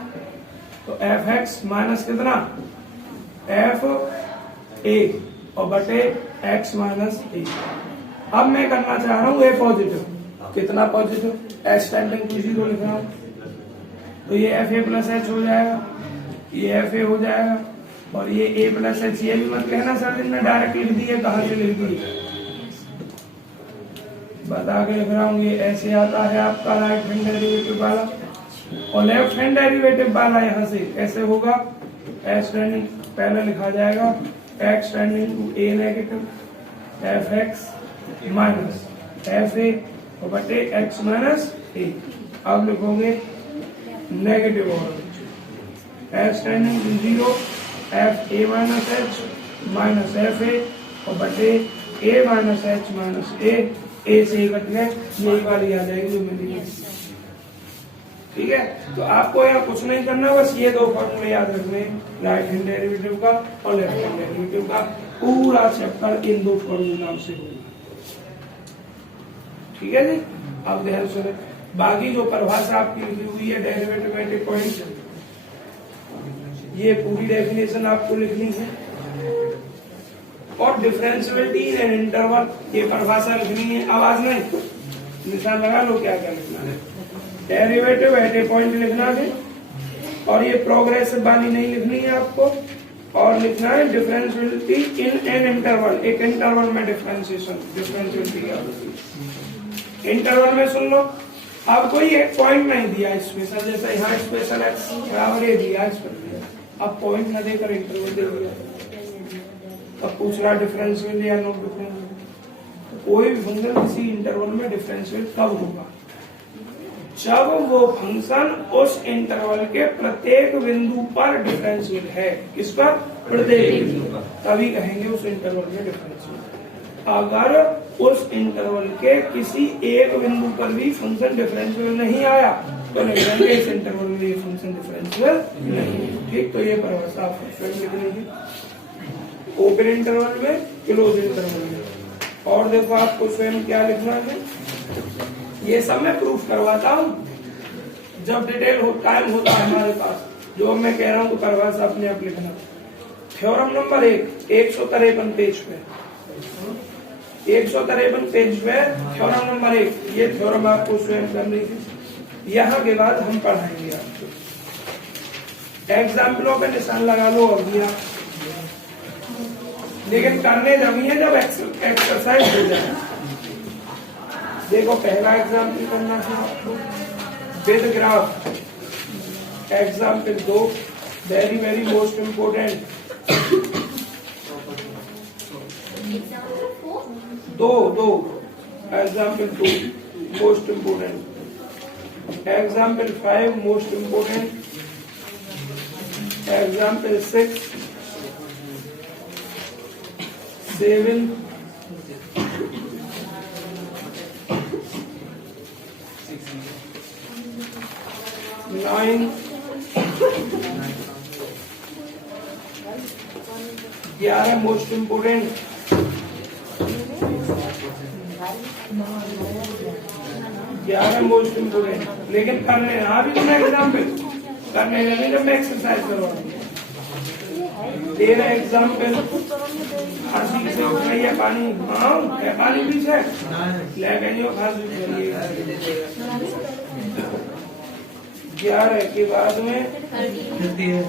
तो एफ एक्स माइनस कितना एफ ए और बटे x माइनस ए। अब मैं करना चाह रहा हूँ a पॉजिटिव, कितना पॉजिटिव, x टेंडिंग टू 0 लिख रहा हूँ तो ये एफ ए प्लस एच हो जाएगा, ये एफ ए हो जाएगा और ये a प्लस एच। ये भी मत कहना सर ने डायरेक्ट लिख दी है, कहाँ से लिख दी है बता के लिख रहा हूँ। ये ऐसे आता है आपका राइट हैंड डेरिवेटिव वाला और लेफ्ट हैंड डेरिवेटिव वाला यहाँ से ऐसे होगा। एच टेंडिंग पहले लिखा जाएगा x tending to a negative f x minus F A और बटे एक्स माइनस ए। अब लिखोगे नेगेटिव और h tending to 0 f a minus h minus F A और बटे a minus h minus a से कट गए, यही वाली आ जाएगी जो मिली है। ठीक है, तो आपको यहाँ कुछ नहीं करना, बस ये दो फॉर्मूले याद रखने, राइट हैंड डेरिवेटिव का और लेफ्ट हैंड डेरिवेटिव का। पूरा चैप्टर इन दो फॉर्मूला से होगा। ठीक है जी, अब ध्यान सुने। बाकी जो परिभाषा आपकी लिखी हुई है डेरिवेटिव एट ए पॉइंट, ये पूरी डेफिनेशन आपको लिखनी है और डिफरेंशियबिलिटी इन इंटरवल ये परिभाषा लिखनी है। आवाज नहीं, निशान लगा लो क्या क्या लिखना है। डेरिवेटिव एट ए पॉइंट लिखना है और ये प्रोग्रेसिव वाली नहीं लिखनी है आपको, और लिखना है डिफरेंशियबिलिटी इन एन इंटरवल, एक इंटरवल में डिफरेंशिएशन डिफरेंशियबिलिटी क्या होती है। इंटरवल में सुन लो, अब कोई एक पॉइंट नहीं दिया स्पेशल, जैसे यहाँ स्पेशल एक्स बराबर ये दिया, इस पर दिया, अब पॉइंट न देकर इंटरवल दे दिया। अब पूछ रहा डिफरेंशियल या नॉन डिफरेंशियल। कोई भी फंक्शन किसी इंटरवल में डिफरेंशियल कब होगा, जब वो फंक्शन उस इंटरवल के प्रत्येक बिंदु पर डिफरेंशियल है। किस पर, प्रत्येक बिंदु पर, तभी कहेंगे उस इंटरवल में डिफरेंशियल। अगर उस इंटरवल के किसी एक बिंदु पर भी फंक्शन डिफरेंशियल नहीं आया तो नहीं, इस इंटरवल में ये फंक्शन डिफरेंशियल नहीं। ठीक, तो ये परिभाषा आप स्वयं लिख लीजिए, ओपन इंटरवल में, क्लोज इंटरवल में। और देखो आपको स्वयं क्या लिखना है, ये सब मैं प्रूफ करवाता हूँ जब डिटेल टाइम होता है हमारे पास। जो मैं कह रहा हूँ परिभाषा अपने आप लिखना। थ्योरम नंबर 153 पेज पे, 153 पेज पे थ्योरम नंबर 1, ये थ्योरम आपको स्वयं करनी थी। यहाँ के बाद हम पढ़ाएंगे आपको, एग्जाम्पलों पे निशान लगा लो और दिया, लेकिन करने जब है जब एक्सरसाइज हो जाए। देखो पहला एग्जाम्पल करना है आपको with graph. Example 2 very very most important, 2 example 2 most important, example 5 most important, example 6 7 9 11 most important, 11 most important. लेकिन करने अभी तो मैं एग्जाम्पल करने लगे जब मैं एक्सरसाइज करवाऊंगा। 13 एग्जाम्पल, खांसी से उठ रही है पानी, हाँ क्या पानी पीछे ले गई हो, खांसी उठ रही है। 11 के बाद में 13।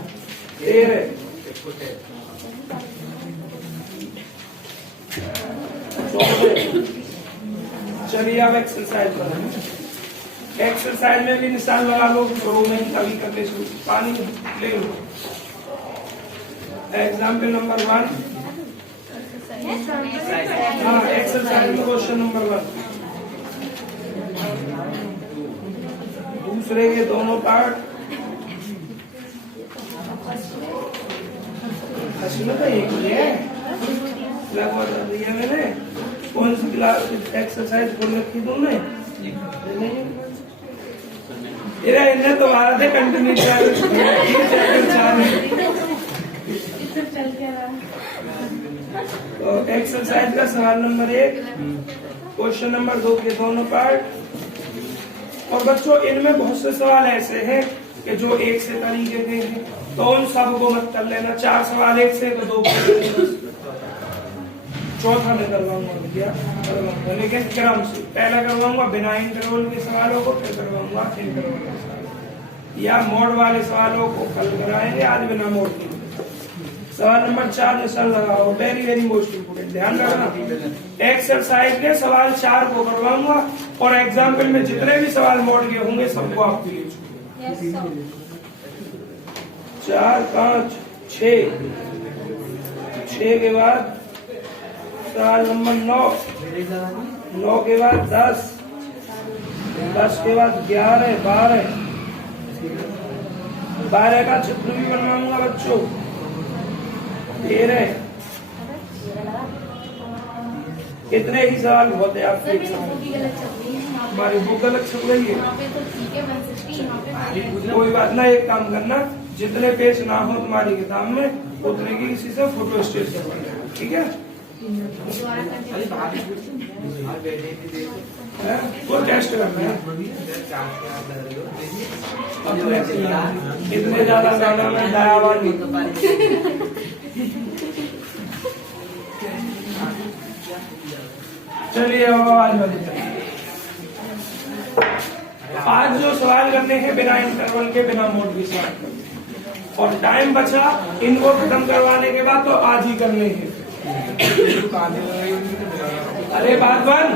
चलिए अब एक्सरसाइज करेंगे। एक्सरसाइज में भी निशान लगा लो, शुरू में अभी करने शुरू, पानी ले लो। एग्जाम्पल नंबर 1, हाँ एक्सरसाइज में क्वेश्चन नंबर 1, दूसरे के दोनों पार्ट। हसीना तो एक ही है, लगभग दिया मैंने। कौन सी क्लास एक्सरसाइज खोल रखी तुमने? इन्हें तो आ रहे कंटिन्यू तो एक्सरसाइज का सवाल नंबर 1, क्वेश्चन नंबर 2 के दोनों पार्ट। और बच्चों इनमें बहुत से सवाल ऐसे हैं कि जो एक से तरीके के हैं, तो उन सब को मत कर लेना। 4 सवाल एक से तो 2 चौथा में करवाऊंगा भैया, करवाऊंगा लेकिन क्रम से। पहला करवाऊंगा बिना इंटरवल के सवालों को, फिर करवाऊंगा इंटरवल के सवाल, या मोड वाले सवालों को कल कराएंगे, आज बिना मोड के। सवाल नंबर 4 निशान लगाओ, वेरी वेरी मोस्ट इम्पोर्टेंट, ध्यान रखना। एक्सरसाइज के सवाल 4 को करवाऊंगा और एग्जाम्पल में जितने भी सवाल मोड के होंगे सबको आपके लिए Yes, sir. 4 5 6 6 के बाद सवाल नंबर 9, 9 के बाद 10, 10 के बाद 11 12, 12 का चित्र भी बनवाऊंगा बच्चों, 13। कितने ही सवाल बहुत है आपके सर मेरी बुक ही गलत चल रही है यहाँ पे। हमारी बुक गलत छप रही है, यहाँ पे तो ठीक है 160, यहाँ पे कोई बात ना। एक काम करना, जितने पेज ना हो तुम्हारी किताब में उतने की किसी से फोटो स्टेट करवाना, ठीक है? दोबारा करके हैं? वो टेस्ट करना है। इतने ज्यादा गाना में दयावान चलिए अब आज बढ़ते। आज जो सवाल करने हैं बिना इंटरवल के, बिना मोड के सवाल करने, और टाइम बचा इनको खत्म करवाने के बाद तो आज ही करने हैं। अरे बात बन,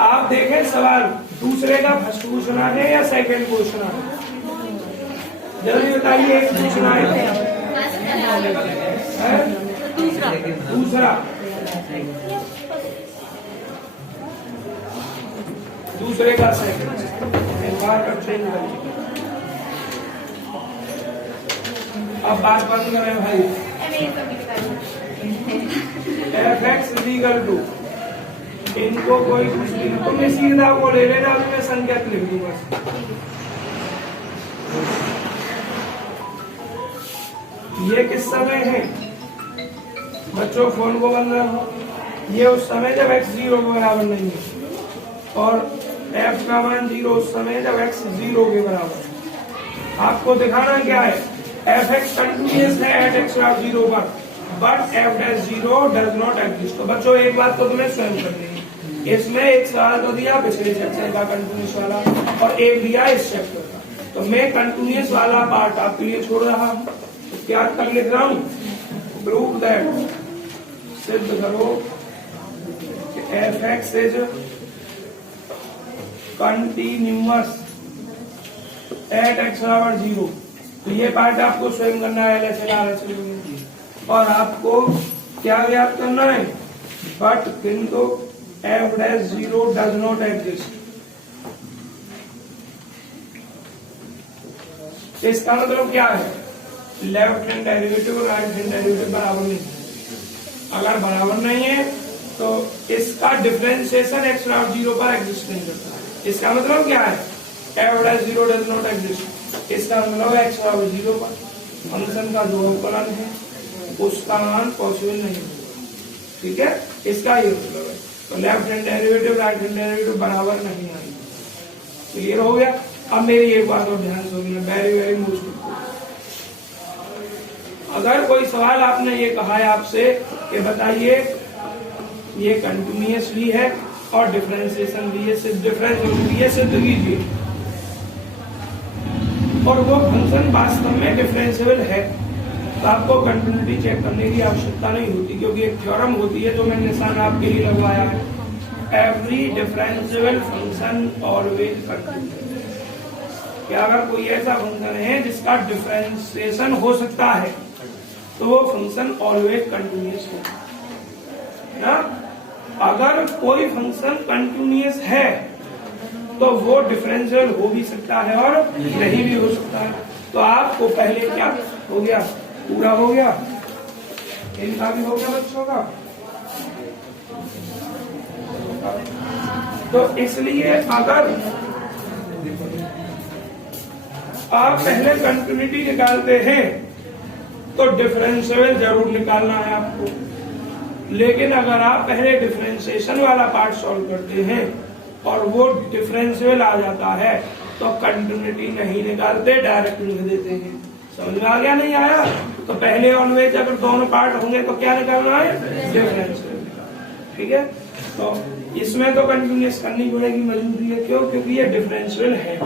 आप देखें सवाल दूसरे का फर्स्ट पूछना है या सेकंड पूछना है, जल्दी बताइए। एक पूछना है, दूसरा दूसरे का सेकंड, बार का चेंज करिए। अब बात बंद करें भाई। fx इक्वल टू, इनको कोई कुछ नहीं, तुमने सीधा वो ले लेना, अभी मैं संकेत लिख दूंगा। ये किस समय है बच्चों, फोन को बंद रखो। ये उस समय जब x 0 के बराबर नहीं है, और f का मान 0 उस समय जब x 0 के बराबर। आपको दिखाना क्या है, fx कंटिन्यूअस है एट x 0 पर, but f dash 0 does not exist. तो बच्चों एक बात तो तुम्हें स्वयं करनी है, इसमें एक सवाल तो दिया पिछले चैप्टर का कंटिन्यूअस वाला, और एक दिया इस चैप्टर का, तो मैं कंटिन्यूअस वाला पार्ट आपके लिए छोड़ रहा हूँ। तो क्या कर लिख रहा हूँ, प्रूव दैट, सिद्ध करो कि fx is continuous at x बराबर 0। तो ये पार्ट आपको स्वयं करना है, और आपको क्या याद करना है, बट किंतु f dash 0 does not exist. इसका मतलब क्या है, लेफ्ट हैंड डेरिवेटिव और राइट हैंड डेरिवेटिव बराबर नहीं है। अगर बराबर नहीं है तो इसका डिफरेंशिएशन x बराबर 0 पर एग्जिस्ट नहीं करता। इसका मतलब क्या है, f dash 0 does not exist, इसका मतलब x बराबर 0 पर फंक्शन का जो अवकलन है उसका मान पॉसिबल नहीं होगा, ठीक है? इसका ये मतलब है। तो left hand derivative right hand derivative बराबर नहीं आएगी। क्लियर हो गया? अब मेरी एक बात और ध्यान सुनिए, वेरी वेरी मोस्ट इम्पोर्टेंट। अगर कोई सवाल आपने ये कहा है आपसे कि बताइए ये कंटिन्यूअस भी है और डिफरेंशिएशन भी है, सिर्फ डिफरेंस भी है, सिद्ध कीजिए, और वो फंक्शन वास्तव में डिफरेंशिएबल है, तो आपको कंटिन्यूटी चेक करने की आवश्यकता नहीं होती, क्योंकि एक थ्योरम होती है जो मैंने निशान आपके लिए लगवाया है, every differentiable function always continuous. क्या अगर कोई ऐसा फंक्शन है जिसका डिफरेंशिएशन हो सकता है तो वो फंक्शन ऑलवेज कंटिन्यूअस है ना। अगर कोई फंक्शन कंटिन्यूअस है तो वो डिफरेंशियल हो भी सकता है और नहीं भी हो सकता है। तो आपको पहले क्या हो गया, पूरा हो गया, इनका भी हो गया बच्चों का। तो इसलिए अगर आप पहले कंटिन्यूटी निकालते हैं तो डिफरेंशियल जरूर निकालना है आपको। लेकिन अगर आप पहले डिफरेंशिएशन वाला पार्ट सॉल्व करते हैं और वो डिफरेंशियल आ जाता है तो कंटिन्यूटी नहीं निकालते, डायरेक्ट लिख देते हैं। समझ में आ गया नहीं आया? तो पहले ऑलवेज अगर दोनों पार्ट होंगे तो क्या निकालना है? डिफरेंशियल। ठीक है, तो इसमें तो कंटिन्यूस करनी पड़ेगी, मजबूरी है। क्यों? क्योंकि ये डिफरेंशियल है।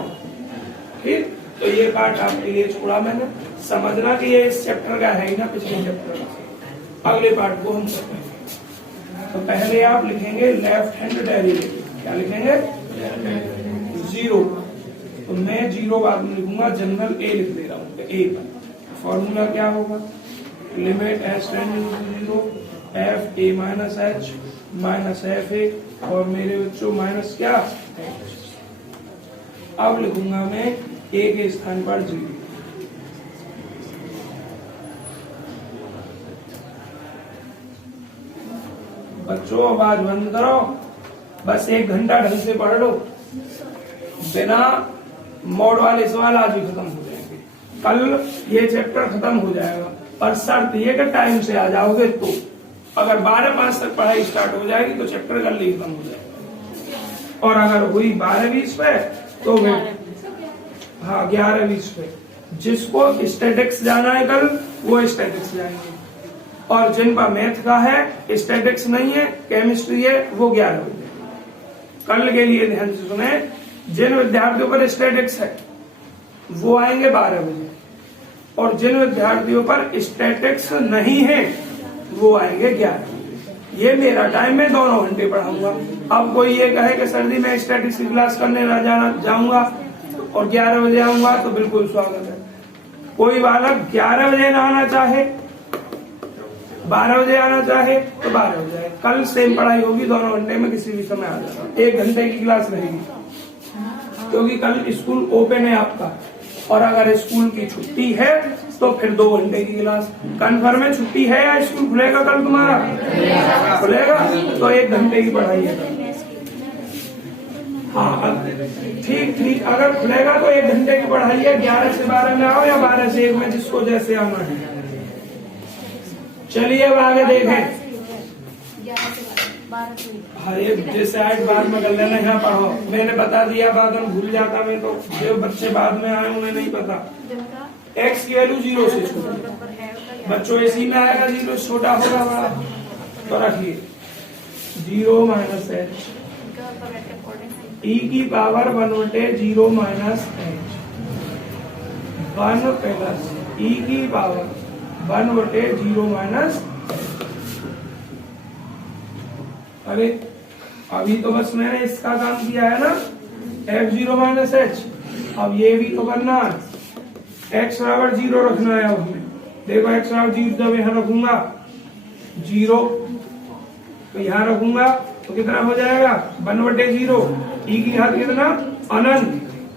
ठीक, तो ये पार्ट आपके लिए छोड़ा मैंने। समझना कि ये इस चैप्टर का है ही ना, पिछले चैप्टर का। अगले पार्ट को हम करेंगे। तो पहले आप लिखेंगे लेफ्ट हैंड डेरिवेटिव। क्या लिखेंगे? जीरो। तो मैं जीरो बाद में लिखूंगा, जनरल ए लिख दे रहा हूँ। ए फॉर्मूला क्या होगा? Limit h tending to zero f a minus h minus F A, और मेरे बच्चों माइनस क्या? अब लिखूंगा मैं ए के स्थान पर जीरो। बच्चों आवाज बंद करो, बस 1 घंटा ढंग से पढ़ लो। बिना मोड वाले सवाल आज ही खत्म हो जाएंगे, कल ये चैप्टर खत्म हो जाएगा। पर शर्त ये कि टाइम से आ जाओगे। तो अगर 12:05 तक पढ़ाई स्टार्ट हो जाएगी तो चैप्टर कल ही खत्म हो जाएगा। और अगर हुई 12:20 पे तो हाँ 11:20 पे, जिसको स्टैटिक्स जाना है कल वो स्टैटिक्स जाएंगे, और जिन पर मैथ का है, स्टैटिक्स नहीं है, केमिस्ट्री है, वो 11 बजे। कल के लिए ध्यान से सुने, जिन विद्यार्थियों पर स्टैटिक्स है वो आएंगे 12 बजे, और जिन विद्यार्थियों पर स्टैटिक्स नहीं है वो आएंगे 11 बजे। ये मेरा टाइम, मैं दोनों घंटे पढ़ाऊंगा। अब कोई ये कहे कि सर जी मैं स्टैटिक्स की क्लास करने ना जाऊंगा और 11 बजे आऊंगा, तो बिल्कुल स्वागत है। कोई बालक 11 बजे ना आना चाहे, 12 बजे आना चाहे तो 12 बजे आए। कल सेम पढ़ाई होगी, दोनों घंटे में किसी भी समय आ जाएगा। 1 घंटे की क्लास रहेगी, क्योंकि कल स्कूल ओपन है आपका, और अगर स्कूल की छुट्टी है तो फिर 2 घंटे की क्लास। कंफर्म है छुट्टी है या स्कूल खुलेगा कल तुम्हारा? खुलेगा, तो 1 घंटे की पढ़ाई है। हाँ ठीक, अगर खुलेगा तो 1 घंटे की पढ़ाई है। 11 से 12 में आओ या 12 से 1 में, जिसको जैसे आना है। चलिए अब आगे देखें। हाँ, ये जैसे आज बाद में कर लेना, यहाँ पढ़ो। मैंने बता दिया, बाद में भूल जाता मैं, तो जो बच्चे बाद में आए उन्हें नहीं पता। x की वैल्यू 0 से छोटी, बच्चों इसी में आएगा 0 छोटा होगा बड़ा, तो रखिए 0 माइनस एच e की power 1/0 minus H 1 plus e की पावर 1/0 माइनस। अरे अभी तो बस मैंने इसका काम किया है ना, f0 माइनस एच। अब ये भी तो करना है, x बराबर 0 रखना है। अब हमें देखो x बराबर 0 जब यहाँ रखूंगा 0, तो यहाँ रखूंगा तो कितना हो जाएगा? 1/0 e की घात कितना? अनंत,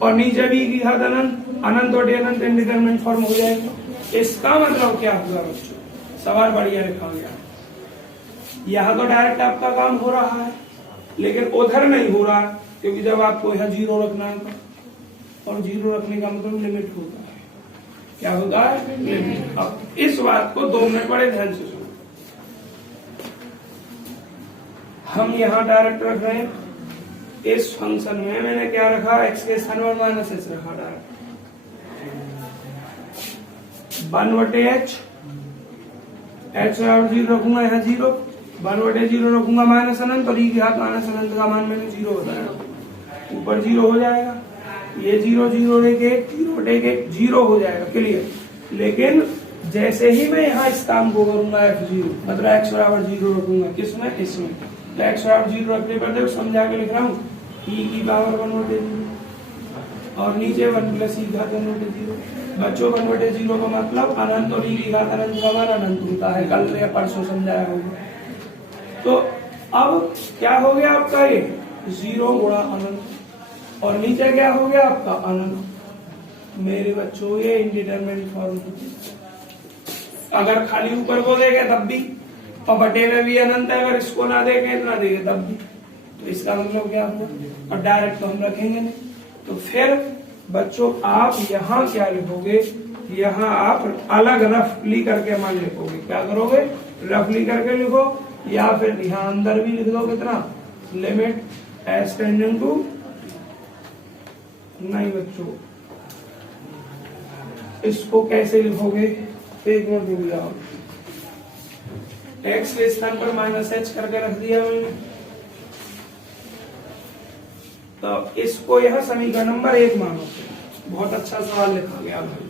और नीचे भी e की घात अनंत, अनंत और अनंत इंडिटरमिनेट फॉर्म हो जाएगा। इसका मतलब क्या हुआ बच्चों? सवाल बढ़िया लिखा गया। यहाँ तो डायरेक्ट आपका काम हो रहा है, लेकिन उधर नहीं हो रहा, क्योंकि जब आपको यहाँ 0 रखना है तो, और 0 रखने का मतलब लिमिट होता है। क्या होता है? लिमिट। अब इस बात को 2 मिनट बड़े ध्यान से सुनो। हम यहाँ डायरेक्ट रख रहे हैं, इस फंक्शन में मैंने क्या रखा? x के स्थान पर माइनस एच रखा डायरेक्ट। 1/h, h बराबर 0 रखूंगा, यहाँ 0, 1/0 रखूंगा माइनस अनंत, और e की घात माइनस अनंत का मान मैंने 0 बताया, ऊपर 0 हो जाएगा। ये 0 0 लेके 0 हो जाएगा, क्लियर। लेकिन जैसे ही मैं यहाँ इस काम को करूंगा f0, मतलब x बराबर 0 रखूंगा, किसमें? इसमें। तो x बराबर 0 रखने पर देखो समझा के लिख रहा हूँ, e की पावर 1/0 और नीचे 1 प्लस e घात 1/0। बच्चों 1/0 का मतलब अनंत, और e की घात अनंत का मान अनंत होता है, कल या परसों समझाया होगा। तो अब क्या हो गया आपका? ये 0 गुणा अनंत, और नीचे क्या हो गया आपका? अनंत। मेरे बच्चों ये इंडिटरमिनेट फॉर्म होती है। अगर खाली ऊपर को देखे तब भी, और बटे में भी अनंत है, अगर इसको ना देखे इतना देखे तब भी, तो इसका मतलब क्या हुआ? और डायरेक्ट तो हम रखेंगे नहीं। तो फिर बच्चों आप यहाँ क्या लिखोगे? यहाँ आप अलग रफली करके मान लिखोगे। क्या करोगे? रफली करके लिखो, या फिर यहाँ अंदर भी लिख दो कितना, लिमिट एस टेंडिंग टू, नहीं बच्चों इसको कैसे लिखोगे, एक मिनट रुक जाओ, एक्स के स्थान पर माइनस एच करके रख दिया मैंने, तो इसको यह समीकरण नंबर 1 मानो। बहुत अच्छा सवाल लिखा गया भाई,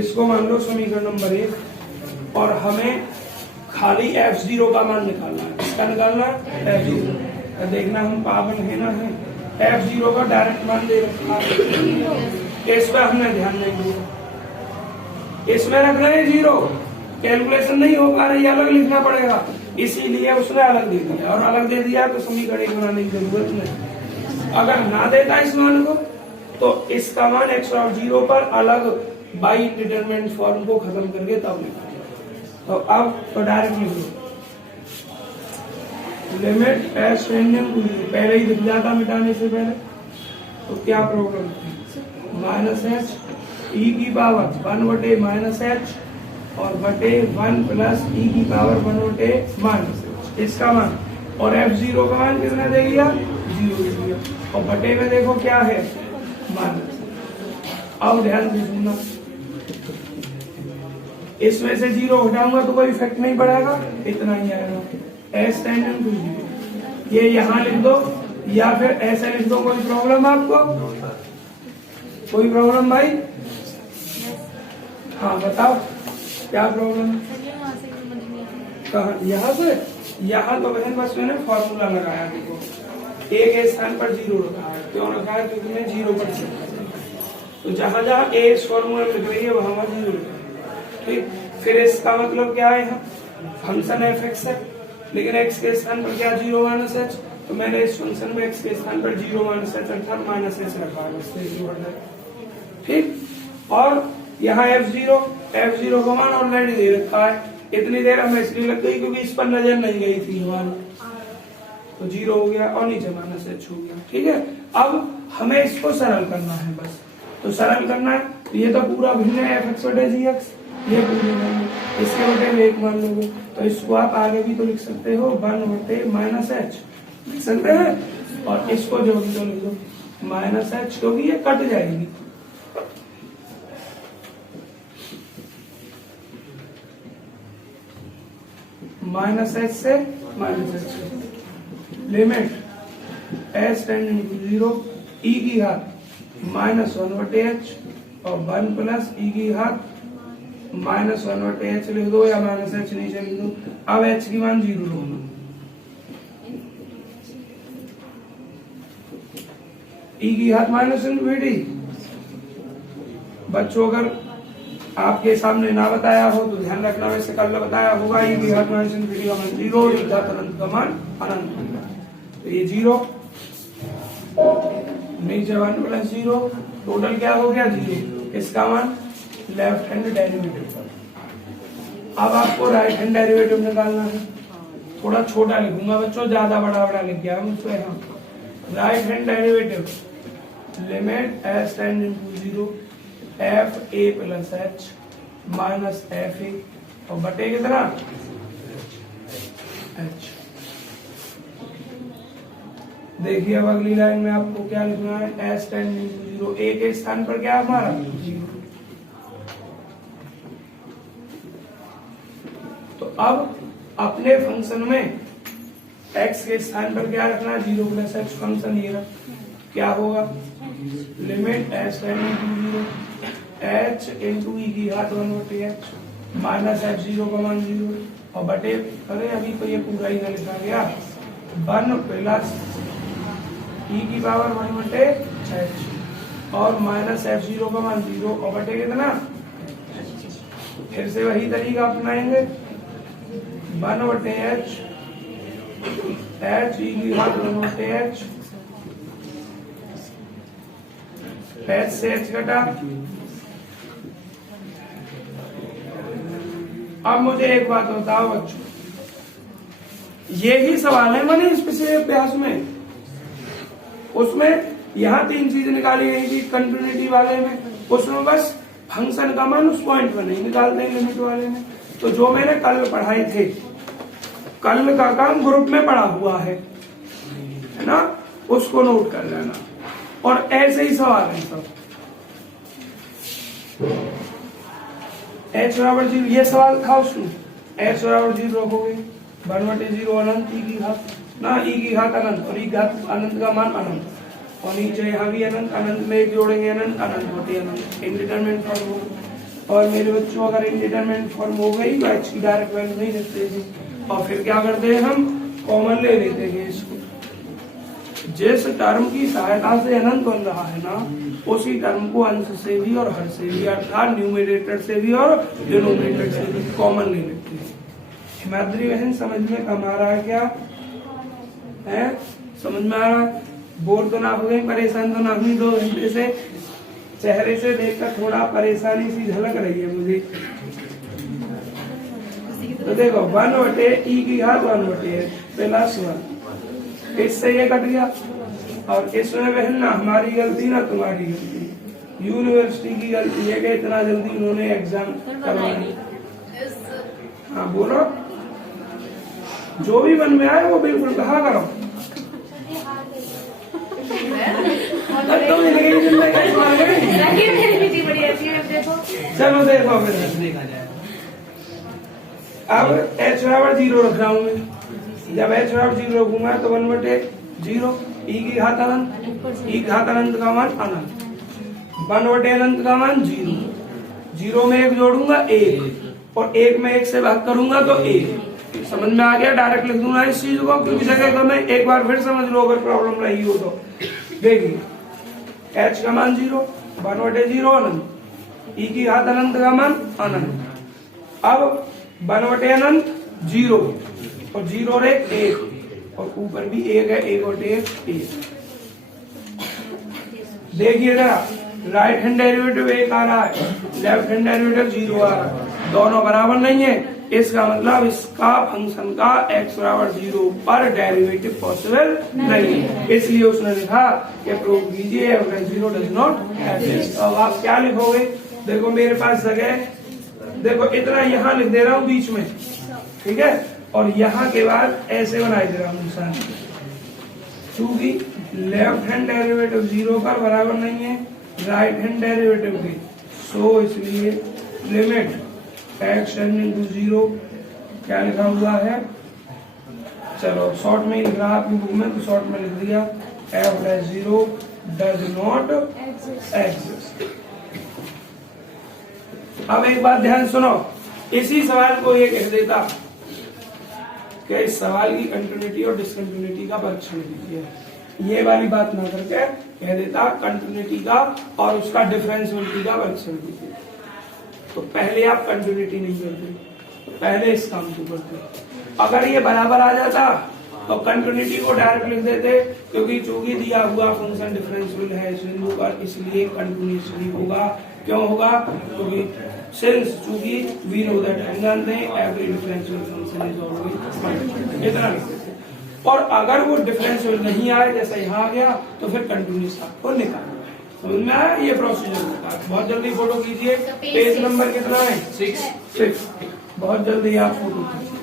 इसको मान लो समीकरण नंबर 1 और हमें खाली f0 का मान निकालना है। किसका निकालना है? f0। तो देखना हम पागल है ना है, f0 का डायरेक्ट मान दे रखा है, इस पर हमने ध्यान नहीं दिया, इसमें रखना है 0, कैलकुलेशन नहीं हो पा रही, अलग लिखना पड़ेगा, इसीलिए उसने अलग दे दिया, और अलग दे दिया तो समीकरण बनाने की जरूरत नहीं। अगर ना देता इस मान को तो इसका मान x और 0 पर अलग बाई डिटरमिनेंट फॉर्म को खत्म करके तब लिखा। तो अब तो डायरेक्ट लिख लो, लिमिट एस टेंडिंग टू 0, पहले ही दिख जाता मिटाने से पहले, तो क्या प्रॉब्लम थी, माइनस एच ई की पावर 1 माइनस एच और बटे 1 प्लस ई की पावर 1 माइनस एच, इसका मान, और f0 का मान कितना दे दिया, 0 दे दिया, और बटे में देखो क्या है, माइनस। अब ध्यान से सुनना, इसमें से 0 हटाऊंगा तो कोई इफेक्ट नहीं पड़ेगा, इतना ही आएगा, एस टेंडेंट टू 0, ये यहाँ लिख दो या फिर ऐसे लिख दो, कोई प्रॉब्लम आपको, कोई प्रॉब्लम भाई? हाँ बताओ क्या प्रॉब्लम है? कहाँ, यहाँ से? यहाँ तो बहन बस मैंने फॉर्मूला लगाया, देखो ए के स्थान पर 0 रखा है, क्यों रखा है, क्योंकि मैं 0 पर चलता है, तो जहां जहां ए इस फॉर्मूला में लिख रही है वहां वहां 0 लिखा है, ठीक। फिर इसका मतलब क्या है, यहाँ फंक्शन एफ एक्स है, लेकिन एक्स के स्थान पर क्या 0 माइनस एच, तो मैंने इस फंक्शन में एक्स के स्थान पर 0 माइनस एच अर्थात माइनस एच रखा है, ठीक। और यहाँ f0 का मान ऑलरेडी दे रखा है, इतनी देर हमें इसलिए लग गई क्योंकि इस पर नजर नहीं गई थी हमारी, तो 0 हो गया और नीचे माइनस एच हो गया, ठीक है। अब हमें इसको सरल करना है बस, तो सरल करना है, तो ये तो पूरा भिन्न है एफ एक्स बटे जी एक्स, ये पूरी मान लो, इसके बटे में 1 मान लोगे, तो इसको आप आगे भी तो लिख सकते हो 1 बटे माइनस एच लिख सकते हैं, और इसको जो भी तो लिख दो माइनस एच, क्योंकि ये कट जाएगी, माइनस एच से minus h, limit S tending to 0 e की घात -1 बटे एच और 1 प्लस ई की घात -1 बटे एच लिख दो या माइनस एच नीचे लिख दो। अब एच की मान 0 लो, ई की घात -∞। बच्चों अगर आपके सामने ना बताया हो तो ध्यान रखना, वैसे कल बताया होगा, ई की घात -∞ का मान 0, ई घात अनंत का मान अनंत, तो ये 0 नीचे 1 प्लस 0, टोटल क्या हो गया 0, इसका मान लेफ्ट हैंड डेरिवेटिव। अब आपको राइट हैंड डेरिवेटिव निकालना है, थोड़ा छोटा लिखूंगा बच्चों, ज्यादा बड़ा लिख गया मुझसे। यहाँ right hand derivative limit S tending to 0 f a plus H minus F A और बटे कितना एच। देखिए अब अगली लाइन में आपको क्या लिखना है, एस टेंडिंग टू 0, ए के स्थान पर क्या हमारा 0। तो अब अपने फंक्शन में x के स्थान पर क्या रखना है, 0 प्लस एच, फंक्शन ये क्या होगा, limit S tending to 0 H into E की घात 1 बटे एच माइनस f0 का मान 0 और बटे, अरे अभी तो ये पूरा ही ना लिखा गया, 1 प्लस ई की पावर 1 बटे एच और माइनस f0 का मान 0 और बटे कितना, फिर से वही तरीका अपनाएंगे, 1 बटे एच ई की घात 1 बटे एच से एच घटा। अब मुझे एक बात बताओ बच्चों, ये ही सवाल है मैंने इस पिछले अभ्यास में, उसमें यहाँ 3 चीजें निकाली गई थी कंटिन्यूटी वाले में, उसमें बस फंक्शन का मान उस पॉइंट पर नहीं निकालते हैं लिमिट वाले में। तो जो मैंने कल पढ़ाए थे कल का काम ग्रुप में पड़ा हुआ है ना, उसको नोट कर लेना। और ऐसे ही सवाल है सब। h बराबर 0, ये सवाल था उसमें। h बराबर 0 रखोगे, 1/0 अनंत e की घात ना, e की घात अनंत, और e घात अनंत का मान अनंत, और नीचे यहाँ भी अनंत, अनंत में एक जोड़ेंगे अनंत, अनंत होती अनंत, इंडिटरमिनेट फॉर्म होगा। और मेरे बच्चों अगर इंडिटरमिनेट फॉर्म हो गई तो h की डायरेक्ट वैल्यू नहीं रखते थे, और फिर क्या करते हैं हम, कॉमन ले लेते हैं इसको। जिस टर्म की सहायता से अनंत बन रहा है ना, उसी टर्म को अंश से भी और हर से भी, अर्थात न्यूमरेटर से भी और डिनोमिनेटर से भी कॉमन ले लेते हैं। हिमाद्री बहन समझ में कम आ रहा है क्या है? समझ में आ रहा है? बोर तो ना हो गई, परेशान तो ना हुई 2 घंटे से? चेहरे से देखकर थोड़ा परेशानी सी झलक रही है मुझे। तो देखो 1/e की घात 1/, प्लस 1, इससे ये कट गया। और इसमें बहन ना हमारी गलती ना तुम्हारी गलती, यूनिवर्सिटी की गलती है कि इतना जल्दी उन्होंने एग्जाम करवाया। हाँ बोलो, जो भी मन में आए वो बिल्कुल कहा करो। चलो देखो फिर देखा जाए। अब h बराबर 0 रख रहा हूँ मैं। जब h बराबर 0 रखूंगा तो 1/0, e की घात अनंत, e की घात अनंत का मान अनंत, 1/, अनंत का मान 0, 0 में 1 जोड़ूंगा 1, और 1 में 1 से भाग करूंगा तो 1। समझ में आ गया? डायरेक्ट लिख दूंगा इस चीज को, क्योंकि जगह तो मैं एक बार फिर समझ लो अगर प्रॉब्लम रही हो तो। देखिए h का मान 0, 1/0 अनंत, e की घात अनंत का मान अनंत। अब 1/, अनंत 0, और 0 और 1, और ऊपर भी 1 है, 1/1 1। देखिए जरा, राइट हैंड डेरिवेटिव 1 आ रहा है, लेफ्ट हैंड डेरिवेटिव 0 आ रहा है, दोनों बराबर नहीं है। इसका मतलब इसका फंक्शन का x बराबर 0 पर डेरिवेटिव पॉसिबल नहीं है, इसलिए उसने लिखा कि प्रूव कीजिए f(0) डज नॉट एग्जिस्ट। अब आप क्या लिखोगे? देखो मेरे पास जगह, देखो इतना यहाँ लिख दे रहा हूँ बीच में, ठीक है, और यहाँ के बाद ऐसे बनाई दे रहा हूँ निशान, क्योंकि लेफ्ट हैंड डेरिवेटिव 0 पर बराबर नहीं है राइट हैंड डेरिवेटिव के, सो इसलिए लिमिट x टेंडिंग टू 0 क्या लिखा हुआ है, चलो शॉर्ट में लिख रहा आपकी बुक में तो शॉर्ट में लिख दिया f(0) डज नॉट एग्जिस्ट। अब एक बात ध्यान सुनो, इसी सवाल को ये कह देता कि इस सवाल की कंटिन्यूटी और डिसकंटिन्यूटी का परीक्षण कीजिए, ये वाली बात ना करके कह देता कंटिन्यूटी का और उसका डिफरेंशियलिटी का परीक्षण कीजिए। तो पहले आप कंटिन्यूटी नहीं करते, पहले इस काम को करते। अगर ये बराबर आ जाता तो कंटिन्यूटी को डायरेक्ट लिख देते, क्योंकि चूंकि दिया हुआ फंक्शन डिफरेंशियल है इस बिंदु पर, इसलिए कंटिन्यूटी होगा। क्यों होगा? क्योंकि सिंस चूंकि वी नो दैट हम जानते हैं every differential function is always, इतना लिख देते। और अगर वो डिफरेंशियल नहीं आए जैसा यहाँ आ गया तो फिर कंटिन्यूटी आपको निकालना। समझ में आया ये प्रोसीजर होता है। बहुत जल्दी फोटो कीजिए। पेज नंबर कितना है? 6। बहुत जल्दी आप फोटो कीजिए।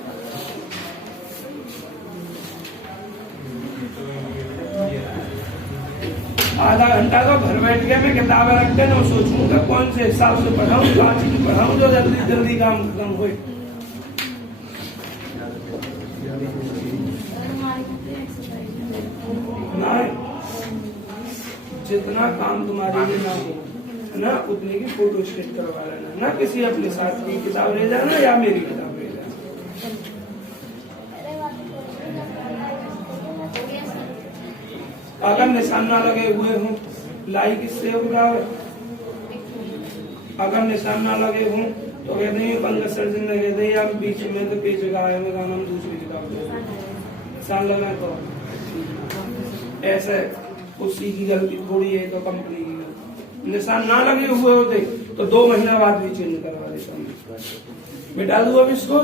आधा घंटा तो घर बैठ के मैं किताबें रख के ना सोचूंगा कौन से हिसाब से पढ़ाऊं, कौन चीज पढ़ाऊं जो जल्दी जल्दी काम खत्म हो। जितना काम तुम्हारे लिए ना हो ना उतने की फोटो स्टेट करवा लेना, ना किसी अपने साथ की किताब ले जाना या मेरी किताब ले जाना। अगर निशान ना लगे हुए हों, लाई किससे हो रहा है? अगर निशान ना लगे हों तो कहते हैं पंकज सर जी ने कहते हैं आप बीच में तो पेज लगाए में काम हम दूसरी किताब निशान लगा तो ऐसे उसी की गलती थोड़ी है तो कंपनी की गलती। निशान ना लगे हुए होते तो 2 महीना बाद भी चेंज करवा देता हूँ। मिटा दूँ अब इसको।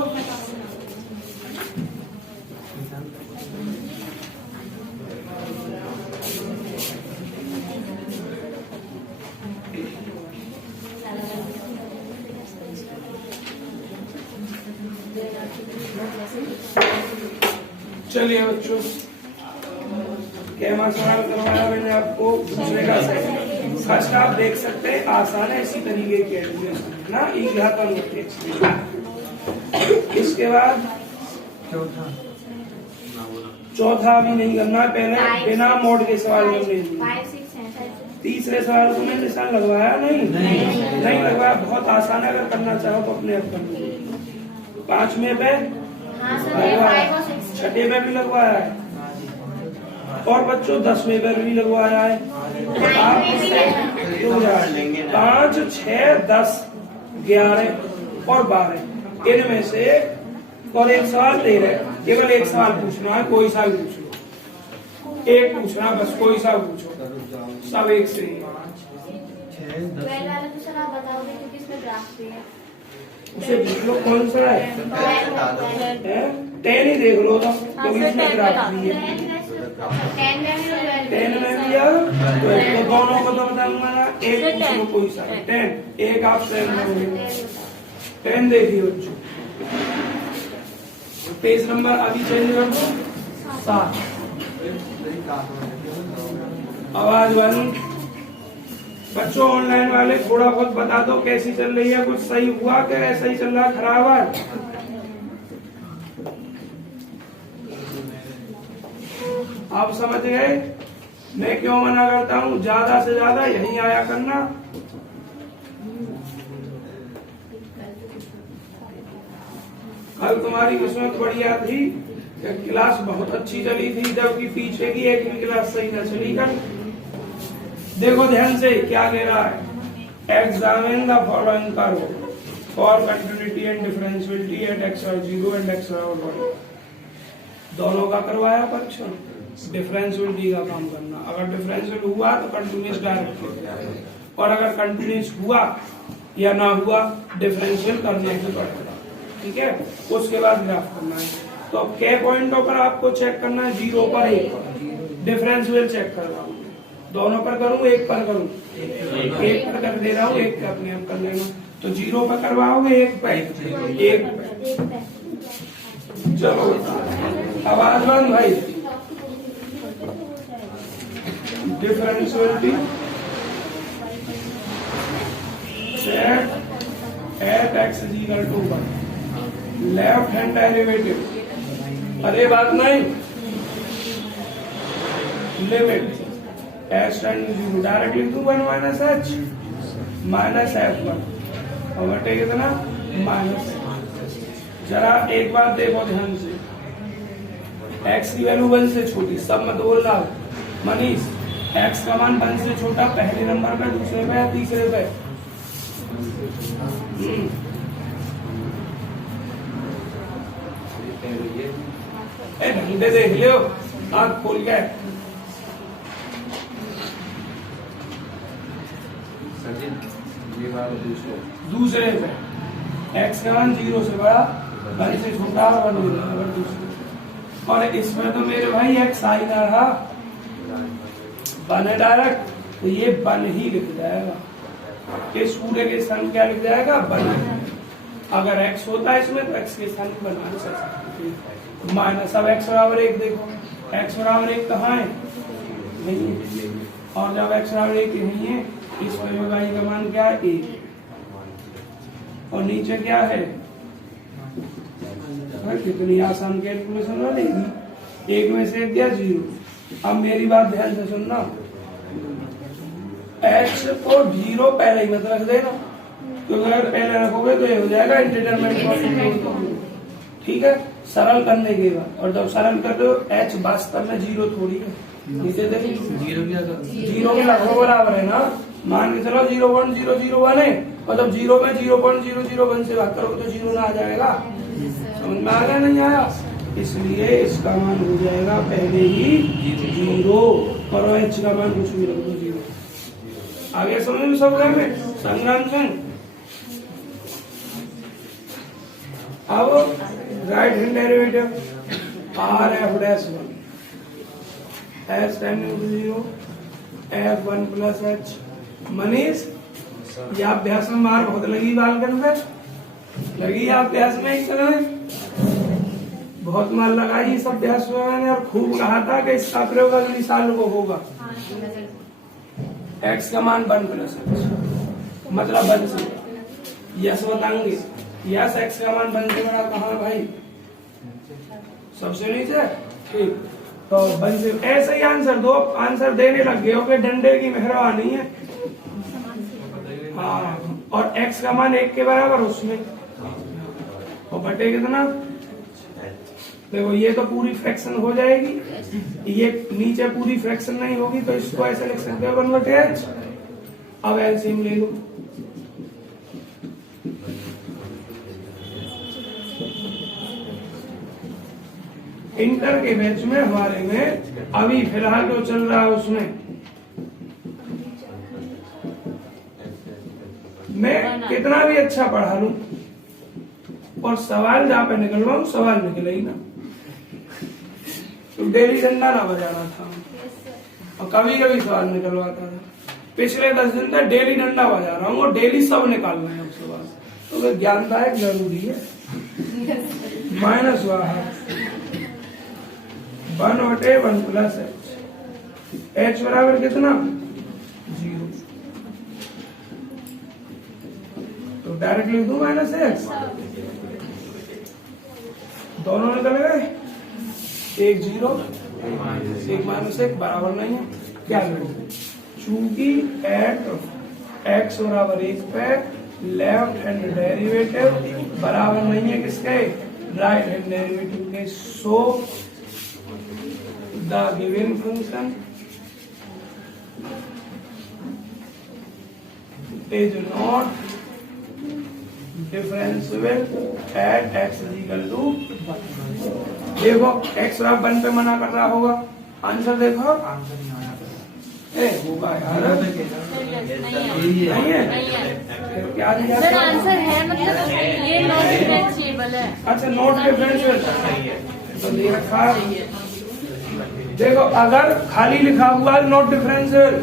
जैसे चलिए बच्चों, कैमा सवाल करवाया मैंने आपको दूसरे का सेकंड। फर्स्ट आप देख सकते हैं आसान है, इसी तरीके की एडमिशन है ना, इसके बाद चौथा अभी नहीं करना, पहले बिना मोड के सवाल करने हैं। 5, 6 हैं। तीसरे सवाल को मैंने निशान लगवाया नहीं लगवाया, बहुत आसान है, अगर करना चाहो तो अपने आप कर लो। 5वें पे हाँ सर, लगवाया, 5 और 6 छठे पे भी लगवाया है, और बच्चों 10वें पे भी लगवाया है। आप 5, 6, 10, 11 और 12 इनमें से और एक सवाल दे रहे, केवल एक सवाल पूछना है, कोई सा भी पूछ लो, एक पूछना बस, कोई सा पूछो, सब एक से ही। 12 वाला तो सर आप बताओगे क्योंकि इसमें ग्राफ पे है। उसे पूछ लो कौन सा है, 10 ही देख लो तो, क्योंकि इसमें ग्राफ भी है। 10 में भी है, तो दोनों को तो बताऊंगा ना, एक पूछ लो कोई सा, 10 एक आप 10 देखिए बच्चों। पेज नंबर अभी चेंज कर दो 7। आवाज बंद। बच्चों ऑनलाइन वाले थोड़ा बहुत बता दो कैसी चल रही है, कुछ सही हुआ क्या, ऐसा ही चल रहा, खराब है? आप समझ गए मैं क्यों मना करता हूँ, ज्यादा से ज्यादा यहीं आया करना। कल तुम्हारी किस्मत बढ़िया थी, क्लास बहुत अच्छी चली थी, जबकि पीछे की एक भी क्लास सही न चली। कल देखो ध्यान से क्या कह रहा है, examine the following curve for continuity and differentiability at x0 and x1। दोनों का करवाया परीक्षण, डिफरेंशियलिटी का काम करना, अगर डिफरेंशियल हुआ तो कंटिन्यूस डायरेक्ट, और अगर कंटिन्यूस हुआ या ना हुआ डिफरेंशियल करने की पड़ेगा, ठीक है। उसके बाद ग्राफ करना है, तो के पॉइंटों पर आपको चेक करना है, 0 पर 1 पर डिफरेंशियल चेक कर रहा हूँ, दोनों पर करूँ एक पर करूँ, एक पर कर दे रहा हूँ, एक अपने आप कर लेना, तो 0 पर करवाओगे, एक पे। चलो आवाज बंद भाई। Differentiability set at x = 1, left hand derivative, अरे बात नहीं, limit h tending to directly to 1 - h minus f1 और बटे कितना माइनस। जरा एक बात देखो ध्यान से, x की वैल्यू 1 से छोटी, सब मत बोलना मनीष, x का मान 1 से छोटा पहले नंबर पे, दूसरे पे, तीसरे पे। ढंग से देख लियो, आँख खोल के। दूसरे पे x का मान 0 से बड़ा, 1 से छोटा, 1 अगर दूसरे, और इसमें तो मेरे भाई x आ ही ना रहा, 1 है डायरेक्ट, तो ये 1 ही लिख जाएगा, इस पूरे के स्थान क्या लिख जाएगा 1। अगर x होता है इसमें तो x के स्थान पर माइनस। अब x बराबर 1 देखो, x बराबर 1 कहाँ है, नहीं है, और जब x बराबर 1 नहीं है, इस पर y का मान क्या है 1, और नीचे क्या है, कितनी आसान कैलकुलेशन बनेगी, 1 में से 1 गया 0। अब मेरी बात ध्यान से सुनना, x को 0 पहले ही मत रख देना, क्योंकि अगर पहले रखोगे तो ये हो जाएगा इंडिटरमिनेट, ठीक है, सरल करने के बाद। और जब सरल कर दो h वास्तव में 0 थोड़ी है, नीचे देखिए 0 के लगभग बराबर है ना, मान के चलो 0.001 है, और जब 0 में 0.001 से भाग करोगे तो 0 ना आ जाएगा, समझ में आ गया नहीं आया, इसलिए इसका मान हो जाएगा पहले ही 0, और h का मान कुछ भी रख दो 0। आगे समझ में सब घर में संग्राम सिंह। अब right hand derivative r(f)(1) h tending to 0 f1 + h। Manish ये अभ्यास में मार बहुत लगी, बाल कर लगी अभ्यास में इस समय बहुत मार लगाई इस अभ्यास में मैंने और खूब कहा था कि इसका प्रयोग अगली साल को होगा। एक्स का मान 1 प्लस एक्स मतलब 1 से यस बताएंगे। यस एक्स का मान 1 से बड़ा कहाँ भाई? सबसे नीचे। ठीक, तो 1 से ऐसे ही आंसर दो। आंसर देने लग गए हो कि डंडे की मेहरबानी है। हाँ, और एक्स का मान 1 के बराबर उसमें और बटे कितना? देखो ये तो पूरी फ्रैक्शन हो जाएगी, ये नीचे पूरी फ्रैक्शन नहीं होगी तो इसको ऐसे लिख सकते हो 1/h। अब एलसीएम ले लो। इंटर के बैच में हमारे में अभी फिलहाल जो चल रहा है उसमें मैं कितना भी अच्छा पढ़ा लूं और सवाल जहां पे निकलवाऊं सवाल निकले ही ना, तो डेली डंडा ना बजाना था और कभी कभी सवाल निकलवाता था। पिछले 10 दिन तक डेली डंडा बजा रहा हूँ और डेली सब निकाल रहे हैं सवाल। तो ज्ञानदायक जरूरी है। माइनस 1/1 प्लस h बराबर कितना? 0। तो डायरेक्ट लिख दूं -x। दोनों निकल गए, 1 0 1 -1 बराबर नहीं है। क्या करें? चूंकि एट x बराबर 1 पे लेफ्ट हैंड डेरिवेटिव बराबर नहीं है किसके? राइट हैंड डेरिवेटिव के। So the given function is not differentiable at x is equal to 1। देखो x बराबर 1 पे मना कर रहा होगा। आंसर देखो, होगा यार, नहीं है फिर क्या दिया? आंसर है मतलब ये नॉट डिफरेंशिएबल है। अच्छा, नॉट डिफरेंशिएबल तो दे रखा। देखो अगर खाली लिखा हुआ है नॉट डिफरेंशिएबल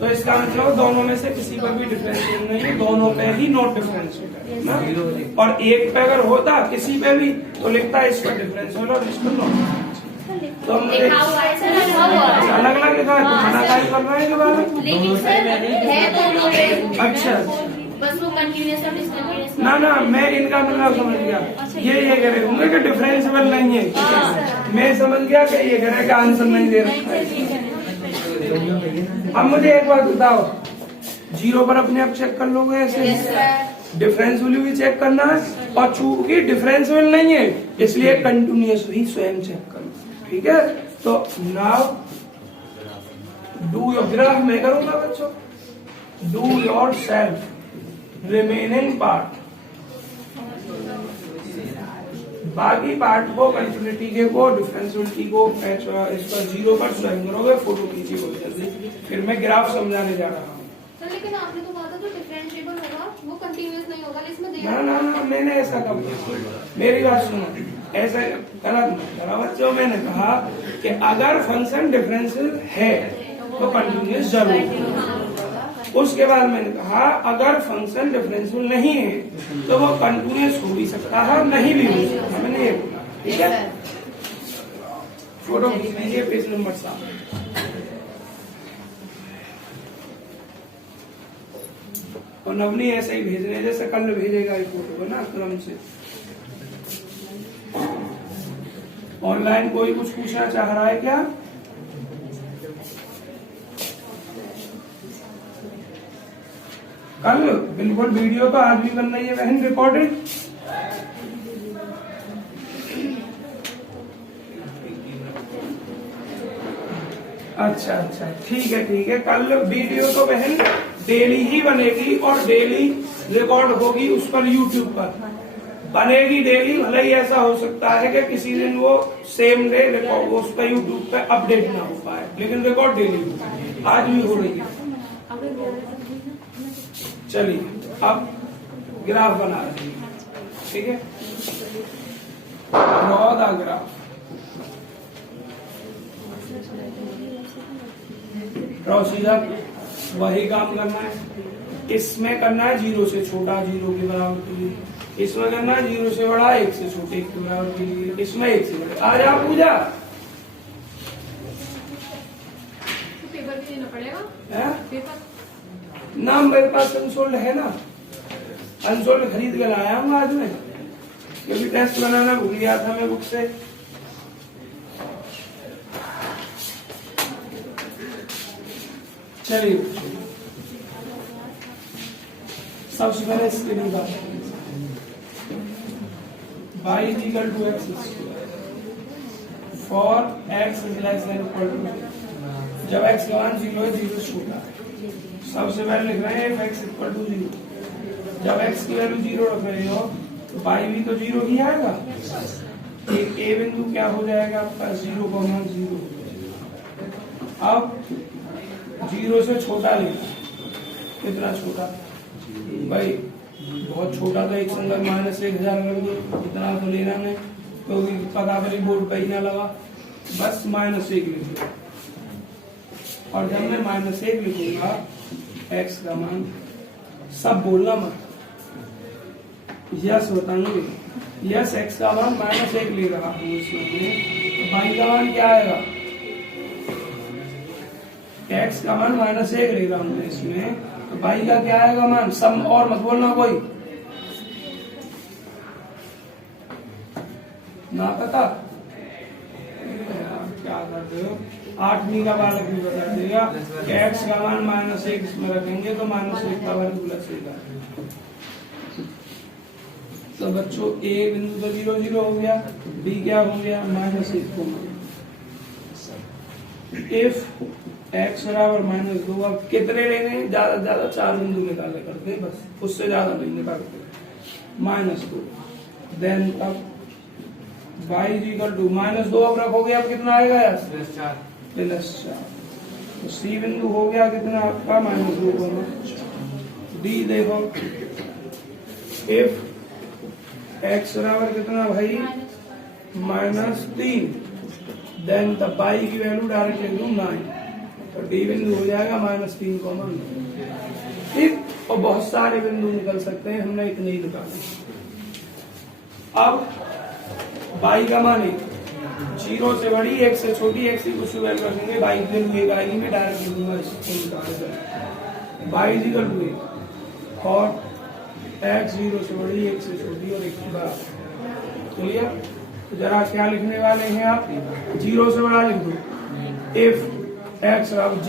तो इसका मतलब दोनों में से किसी पर भी डिफरेंशियल नहीं है, दोनों पे ही नॉट डिफरेंशियल है ना। और एक पे अगर होता किसी पे भी तो लिखता है इस पर डिफरेंशियल और इस पर नॉट। तो हम अलग अलग लिखा है तो मना कर रहे हैं बात। लेकिन सर है दोनों पे। अच्छा, बस वो कंटीन्यूअस और डिसकंटीन्यूअस ना ना मैं इनका मतलब समझ गया। ये कह रहे होंगे कि डिफरेंशियल नहीं है। मैं समझ गया कि ये कह रहे कि आंसर नहीं दे रखा है। अब मुझे एक बात बताओ, 0 पर अपने आप चेक कर लोगे ऐसे? डिफरेंस वैल्यू भी चेक करना है और चूंकि डिफरेंशियल नहीं है इसलिए कंटिन्यूअस भी स्वयं चेक करना। ठीक है, तो नाउ डू योर ग्राफ मैं करूंगा बच्चों। Do your self remaining part, बाकी पार्ट को कंटिन्यूटी के को डिफरेंशियलिटी को इस पर 0 पर स्वयं करोगे। फोटो खींची बहुत जल्दी, फिर मैं ग्राफ समझाने जा रहा हूँ। सर लेकिन आपने तो कहा था जो डिफरेंशिएबल होगा वो कंटीन्यूअस नहीं होगा, इसमें दे ना ना ना मैंने ऐसा कब किया? मेरी बात सुनो, ऐसा गलत मत करो बच्चों। मैंने कहा कि अगर फंक्शन डिफरेंशियल है तो कंटिन्यूअस जरूर। उसके बाद मैंने कहा अगर फंक्शन डिफरेंशियल नहीं है तो वो कंटिन्यूअस हो भी सकता है नहीं भी हो सकता। मैंने ये बोला। ठीक है, फोटो खींच लीजिए पेज नंबर 7। और नवनी ऐसे ही भेजने जैसे कल भेजेगा ये फोटो है ना क्रम से। ऑनलाइन कोई कुछ पूछना चाह रहा है क्या? कल बिल्कुल वीडियो तो आज भी बन रही है बहन रिकॉर्डेड। अच्छा अच्छा ठीक है कल वीडियो तो बहन डेली ही बनेगी और डेली रिकॉर्ड होगी उस पर यूट्यूब पर बनेगी डेली। भले ही ऐसा हो सकता है कि किसी दिन वो सेम डे रिकॉर्ड उस पर यूट्यूब पे अपडेट ना हो पाए, लेकिन रिकॉर्ड डेली होगी। आज भी हो रही है। चलिए अब ग्राफ बना रहे हैं। ठीक है, ड्रॉ द ग्राफ। ड्रॉ सीधा वही काम करना है, इसमें करना है 0 से छोटा 0 के बराबर के लिए। इसमें करना 0 से बड़ा 1 से छोटे एक के बराबर के लिए, इसमें 1 से बड़े। आ जा पूजा पेपर भी देना पड़ेगा है पेपर। ना, मेरे पास अनसोल्ड है ना, अनसोल्ड खरीद के लाया हूँ आज में, क्योंकि टेस्ट बनाना भूल गया था मैं बुक से। चलिए सबसे पहले इसके लिए बात y is equal to x for x is less than equal to, जब x का मान 0 है 0 से छोटा है। सबसे पहले लिख रहे हैं if x इक्वल टू 0, जब x की वैल्यू 0 रख रहे हो तो y भी तो 0 ही आएगा। एक a बिंदु क्या हो जाएगा आपका 0,0। अब 0 से छोटा लेना, कितना छोटा भाई, बहुत छोटा था, एक संग -1000 कर दो, इतना तो लेना नहीं क्योंकि पता करी बोर्ड पे ही ना लगा, बस -1 लिख दो। और जब मैं -1 लिखूंगा x का मान, सब बोलना मत, यस बताएंगे, यस x का मान -1 ले रहा हूँ इसमें, तो y का मान क्या आएगा, x का मान -1 ले रहा हूँ इसमें, तो y का क्या आएगा मान, सब और मत बोलना कोई ना पता क्या करते हो। 8वीं का बालक भी बता देगा कि x का मान -1 इसमें रखेंगे तो -1 का वर्ग प्लस 1। तो बच्चों a बिंदु तो 0 0 हो गया, b क्या हो गया -1 को। इफ x बराबर -2, अब कितने लेने, ज्यादा से ज्यादा 4 बिंदु निकाले करते हैं बस, उससे ज्यादा नहीं निकालते। -2 देन तब y इक्वल टू -2 अब रखोगे, अब कितना आएगा यार +4। तो c बिंदु हो गया कितना आपका -2। d देखो इफ x बराबर कितना भाई -3, देन तब y की वैल्यू डायरेक्ट लिख दूं 9, तो d बिंदु हो जाएगा -3,9। ठीक, और बहुत सारे बिंदु निकल सकते हैं, हमने इतने ही निकाले। अब y का मान 0 से बड़ी 1 से छोटी x की कुछ वैल्यू रखेंगे, y की वैल्यू 1 आएगी, मैं डायरेक्ट लिख दूंगा इसको निकाल कर y इज इक्वल टू और x 0 से बड़ी 1 से छोटी और 1 की बराबर। क्लियर? तो जरा क्या लिखने वाले हैं आप, 0 से बड़ा लिख दो इफ x, अब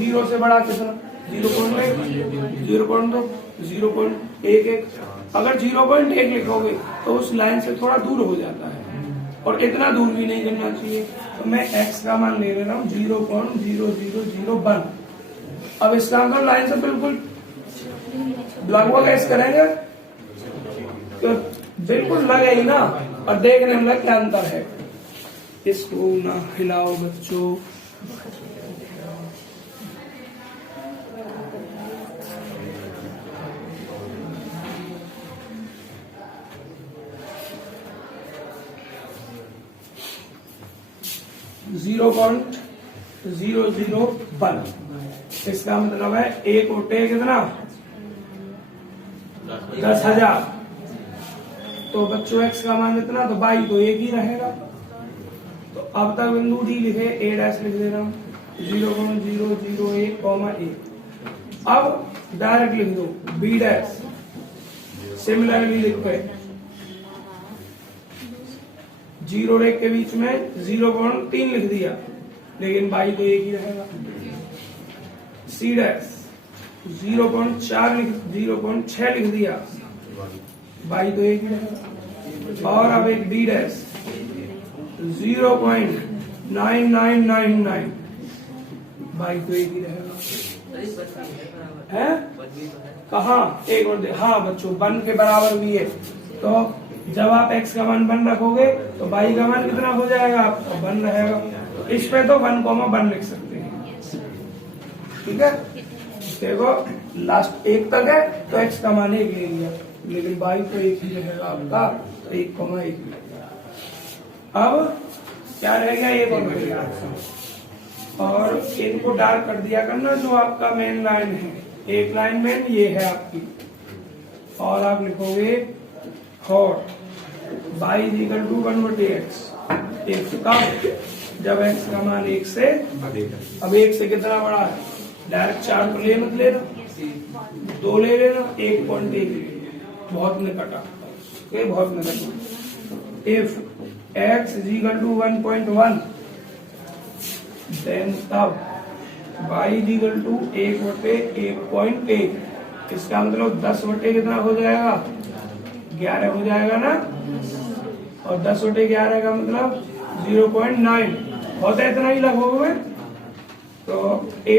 0 से बड़ा कितना 0.11, अगर 0.1 लिखोगे तो उस लाइन से थोड़ा दूर हो जाता है, और इतना दूर भी नहीं करना चाहिए। तो मैं x का मान ले रहा हूँ 0.0001। अब इसका अंदर लाइन से बिल्कुल लगभग ऐसे करेंगे तो बिल्कुल लगे ही ना, और देखने में क्या अंतर है। इसको ना हिलाओ बच्चों, .001, इसका मतलब है 1 ओटे कितना 10,000। तो बच्चों x का मान इतना, तो y तो 1 ही रहेगा। तो अब तक बिंदु डी लिखे, a डैश लिख दे रहा हूँ 0.001, अब डायरेक्ट लिख दो b डैश, सिमिलरली लिख पे 0 और 1 के बीच में 0.3 लिख दिया, लेकिन y तो 1 ही रहेगा। c डैश 0.6 लिख दिया, y तो 1 ही रहेगा। और अब एक b डैश 0.9999, y तो 1 ही रहेगा। है कहाँ, एक और दे, हाँ बच्चों 1 के बराबर भी है। तो जब आप x का मान 1 रखोगे तो y का मान कितना हो जाएगा आपका 1 रहेगा। तो इस पे तो 1,1 लिख सकते हैं। ठीक है, देखो लास्ट 1 तक है तो x का मान 1 ले लिया, लेकिन y तो 1 ही रहेगा आपका, तो 1,1। अब क्या रहेगा, 1 और रहेगा। और इनको डार्क कर दिया करना, जो आपका मेन लाइन है, एक लाइन मेन ये है आपकी, और आप लिखोगे और y is equal to 1/x। एक कब? जब x का मान 1 से, अब 1 से कितना बड़ा है? डायरेक्ट 4 को ले मत लेना, 2 ले लेना, 1.1 बहुत निकट आता है, बहुत निकट। If x is equal to 1.1 then तब y इज इक्वल टू 1/1.1। इसका मतलब 10 बटे कितना हो जाएगा? 11 हो जाएगा ना, और 10/11 का मतलब 0.9 होता है, इतना ही लगभग में। तो a"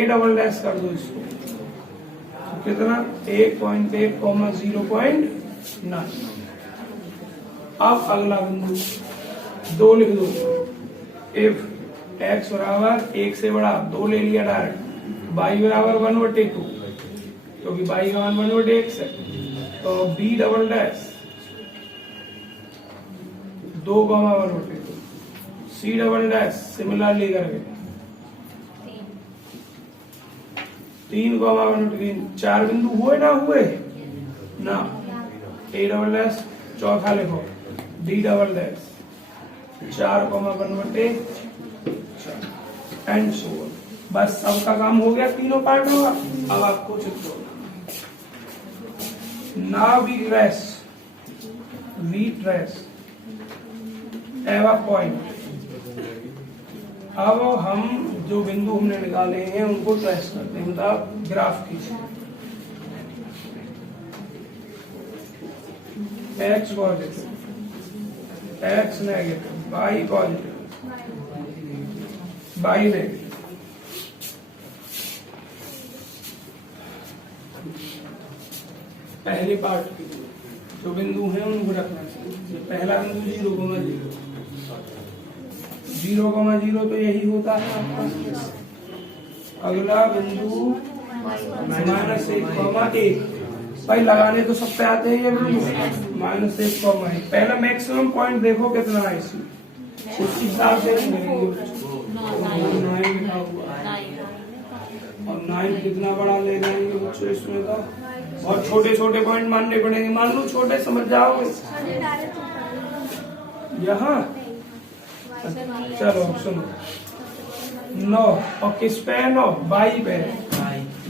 कर दो इसको, तो कितना? 1.1, 0.9। अब अगला बिंदु 2 लिख दो। इफ x बराबर 1 से बड़ा, 2 ले लिया डायरेक्ट, y बराबर 1/2 क्योंकि y का मान 1/x है, तो b" 2, 1/2, c" सिमिलरली करके 3, 1/3। 4 बिंदु हुए ना हुए ना, a" चौथा लिखो, d" 4, 1/4 एंड सो ऑन। बस सबका काम हो गया, तीनों पार्ट होगा। अब आपको चित्र नाउ वी ट्रेस एवा पॉइंट। अब हम जो बिंदु हमने निकाले हैं उनको ट्रेस करते हैं, मतलब ग्राफ खींचते हैं। x positive, x negative, y positive, y negative. पहले पार्ट के जो बिंदु हैं उनको रखना चाहिए। पहला बिंदु 0,0, 0,0 तो यही होता है आपका। अगला बिंदु -1,1। भाई लगाने तो सबसे आते हैं ये बिंदु, -1,1। पहला मैक्सिमम पॉइंट देखो कितना है इसमें, उस हिसाब से और 9 कितना बड़ा ले जाएंगे बच्चों इसमें? तो और छोटे छोटे पॉइंट मानने पड़ेंगे। मान लो छोटे समझ जाओगे यहाँ। चलो सुनो, 9 और किस पे है? 9 y पे।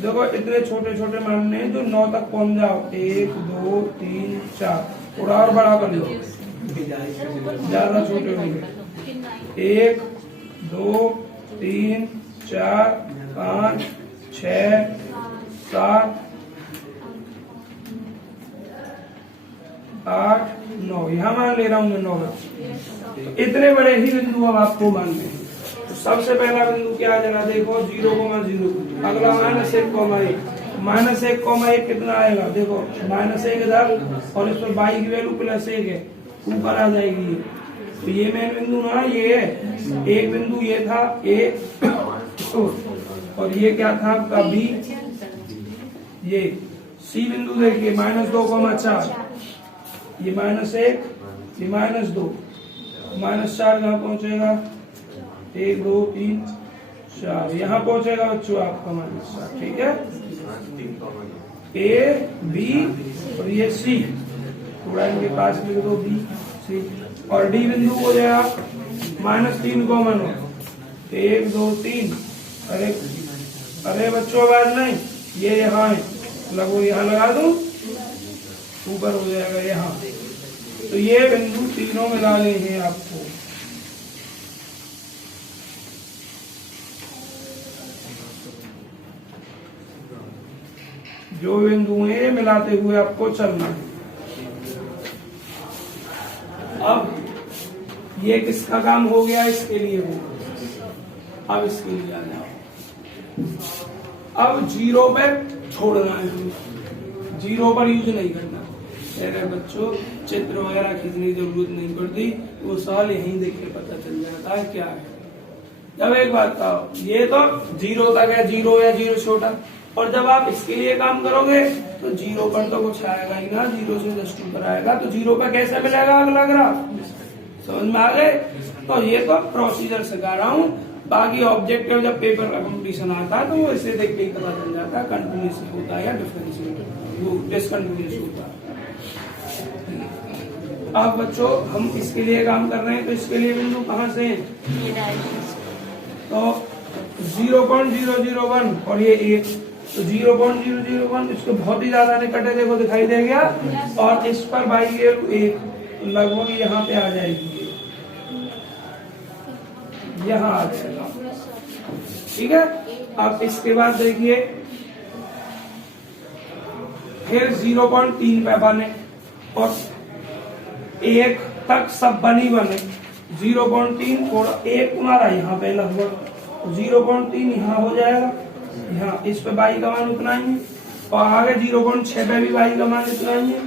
देखो इतने छोटे छोटे मानने हैं जो 9 तक पहुंच जाओ। 1, 2, 3, 4, थोड़ा और बड़ा कर लो, ज्यादा छोटे होंगे। 1, 2, 3, 4, 5, 6, 7, 8, 9। यहाँ मान ले रहा हूँ मैं 9। तो इतने बड़े ही बिंदु अब आपको मानने हैं। तो सबसे पहला बिंदु क्या है जरा देखो, 0,0। अगला -1,1। -1,1 कितना आएगा? देखो -1 इधर और इस पर y की वैल्यू +1 है, ऊपर आ जाएगी ये। तो ये मेन बिंदु ना ये है। एक बिंदु ये था a और ये क्या था आपका b। ये c बिंदु देखिए -2,4, ये -1, ये -2, -4 कहाँ पहुंचेगा? 1, 2, 3, 4 यहाँ पहुंचेगा बच्चों आपका -4। ठीक है, A, B और ये C, थोड़ा इनके पास लिख दो B, C और D बिंदु हो जाएगा -3 कॉमन हो। 1, 2, 3। अरे बच्चों आवाज नहीं, ये यहाँ है, लगो यहाँ लगा दो, ऊपर हो जाएगा यहाँ। तो ये बिंदु तीनों मिला ले हैं आपको। जो बिंदु है मिलाते हुए आपको चलना है। अब ये किसका काम हो गया? इसके लिए हो। अब इसके लिए आ जाओ। अब 0 पर छोड़ना है, 0 पर यूज नहीं करना। अरे बच्चों चित्र वगैरह खींचने की जरूरत नहीं पड़ती, वो सवाल यहीं देख के पता चल जाता है क्या है। जब एक बात कहो, ये तो 0 तक है, 0 या 0 छोटा, और जब आप इसके लिए काम करोगे तो 0 पर तो कुछ आएगा ही ना, 0 से जस्ट ऊपर आएगा। तो 0 पर कैसे मिलेगा अगला ग्राफ? समझ में आ गए? तो ये तो प्रोसीजर सिखा रहा हूँ। बाकी ऑब्जेक्टिव जब पेपर का कंपटीशन आता है तो वो इसे देख के पता चल जाता है कंटिन्यूस होता है या डिफरेंशिएट, वो डिसकंटिन्यूस होता है। अब बच्चों हम इसके लिए काम कर रहे हैं, तो इसके लिए बिंदु कहाँ से हैं? ये डायरेक्शन तो 0.001 और ये 1, तो 0.001 इसको बहुत ही ज्यादा निकट है, देखो दिखाई दे गया। और इस पर बाई की वैल्यू 1, तो लगभग यहाँ पे आ जाएगी, यहाँ आ जाएगा। ठीक है, अब इसके बाद देखिए फिर 0.3 पे बने और 1 तक सब बनी बने। 0.3 थोड़ा 1 तुम्हारा यहाँ पे लगभग 0.3 यहाँ हो जाएगा, यहाँ इस पे बाई का मान उतना ही है। और आगे 0.6 पे भी बाई का मान इतना ही है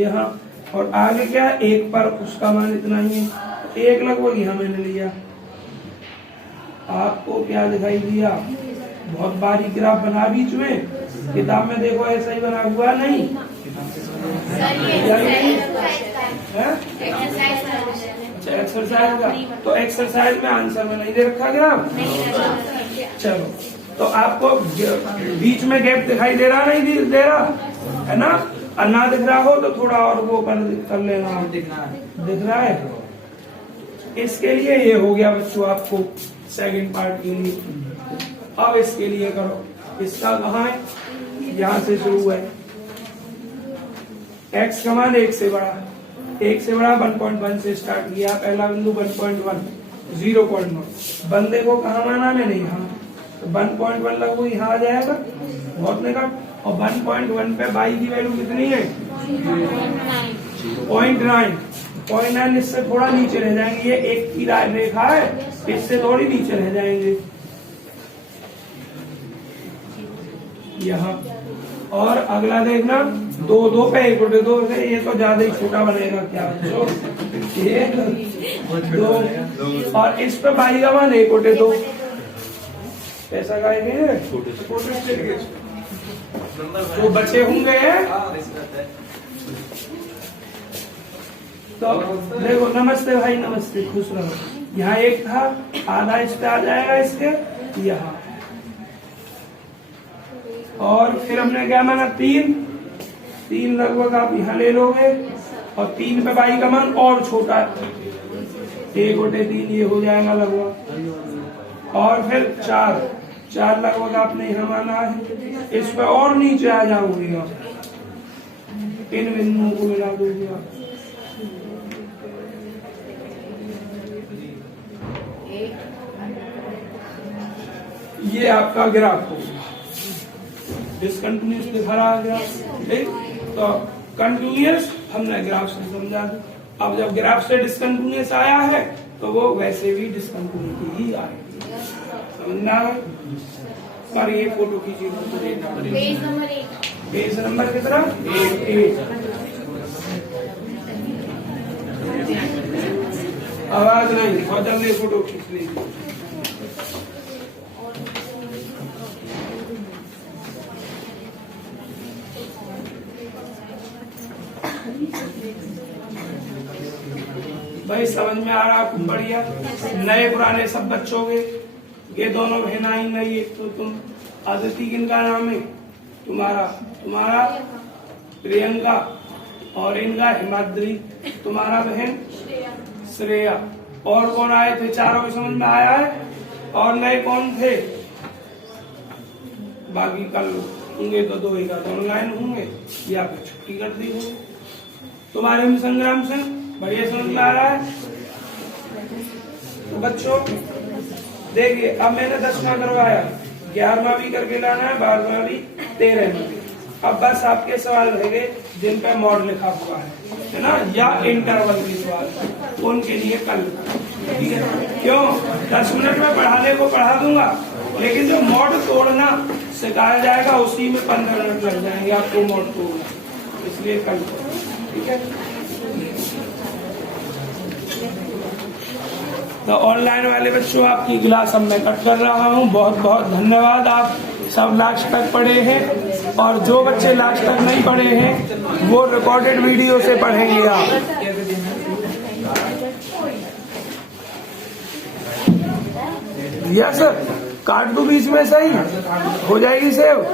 यहाँ। और आगे क्या है, 1 पर उसका मान इतना ही है, 1 लगभग यहाँ मैंने लिया। आपको क्या दिखाई दिया? बहुत बारीक ग्राफ बना बीच में, किताब में देखो ऐसा ही बना हुआ नहीं एक्सरसाइज का। तो एक्सरसाइज में आंसर में नहीं दे रखा ग्राफ। चलो, तो आपको बीच में गैप दिखाई दे रहा नहीं दे रहा है ना? और ना दिख रहा हो तो थोड़ा और वो कर लेना, दिख रहा है। इसके लिए ये हो गया बच्चों आपको सेकंड पार्ट के लिए। अब इसके लिए करो, इसका कहाँ है? यहाँ से शुरू है। x का मान 1 से बड़ा, 1 से बड़ा 1.1 से स्टार्ट किया, पहला बिंदु 1.1, 0.1 बंदे को कहाँ माना मैंने? यहाँ, तो 1.1 लगभग यहाँ आ जाएगा, बहुत निकट। और 1.1 पे बाई की वैल्यू कितनी है? 0.9। इससे थोड़ा नीचे रह जाएंगे, ये एक की रेखा है, इससे थोड़ी नीचे रह जाएंगे यहाँ। और अगला देखना 2 पे 1/2 से, ये तो ज्यादा ही छोटा बनेगा क्या बच्चों? 1, 2 और इस पे बाई का मान 1/2। ऐसा कहेंगे तो बचे होंगे। तो देखो, नमस्ते भाई, नमस्ते, खुश रहो। यहाँ 1 था, आधा इस पे आ जाएगा इसके यहाँ। और फिर हमने क्या माना? 3 लगभग आप यहाँ ले लोगे। और 3 पे बाई का मान और छोटा है, 1/3 ये हो जाएगा लगभग। और फिर 4 लगभग आपने यहाँ माना है, इस पे और नीचे आ जाओगे आप, इन बिंदुओं को मिला दोगे आप। ये आपका ग्राफ होगा, डिसकंटिन्यूअस दिखा रहा है ग्राफ। ठीक, तो कंटिन्यूअस हमने ग्राफ से समझा दिया। अब जब ग्राफ से डिसकंटिन्यूअस आया है तो वो वैसे भी डिसकंटिन्यूटी ही आएगी, समझना है। पर ये फोटो खींचिए, पेज नंबर 1, पेज नंबर कितना? 8। आवाज नहीं, बहुत जल्दी फोटो खींच लीजिए। भाई समझ में आ रहा आपको? बढ़िया। नए पुराने सब बच्चों के, ये दोनों बहनाई नहीं, एक तो तुम आदिति, किनका नाम है? तुम्हारा प्रियंका, और इनका हिमाद्री, तुम्हारा बहन श्रेया। और कौन आए थे? चारों को समझ में आया है? और नए कौन थे? बाकी कल होंगे तो 2 ही ऑनलाइन होंगे या फिर छुट्टी कर दी होगी। तुम्हारे में संग्राम सिंह, बढ़िया समझ में आ रहा है? तो बच्चों देखिए, अब मैंने 10वां करवाया, 11वां भी करके लाना है, 12वां भी, 13वां भी। अब बस आपके सवाल रहेंगे जिन पे मॉड लिखा हुआ है ना, या इंटरवल के सवाल, उनके लिए कल। ठीक है, क्यों? 10 मिनट में पढ़ाने को पढ़ा दूंगा, लेकिन जो मॉड तोड़ना सिखाया जाएगा उसी में 15 मिनट लग जाएंगे आपको मॉड तोड़ना, इसलिए कल। ठीक है, तो ऑनलाइन वाले बच्चों आपकी क्लास अब मैं कट कर रहा हूँ। बहुत बहुत धन्यवाद, आप सब लास्ट तक पढ़े हैं, और जो बच्चे लास्ट तक नहीं पढ़े हैं वो रिकॉर्डेड वीडियो से पढ़ेंगे आप। यस, काट दो बीच में, सही हो जाएगी सेव।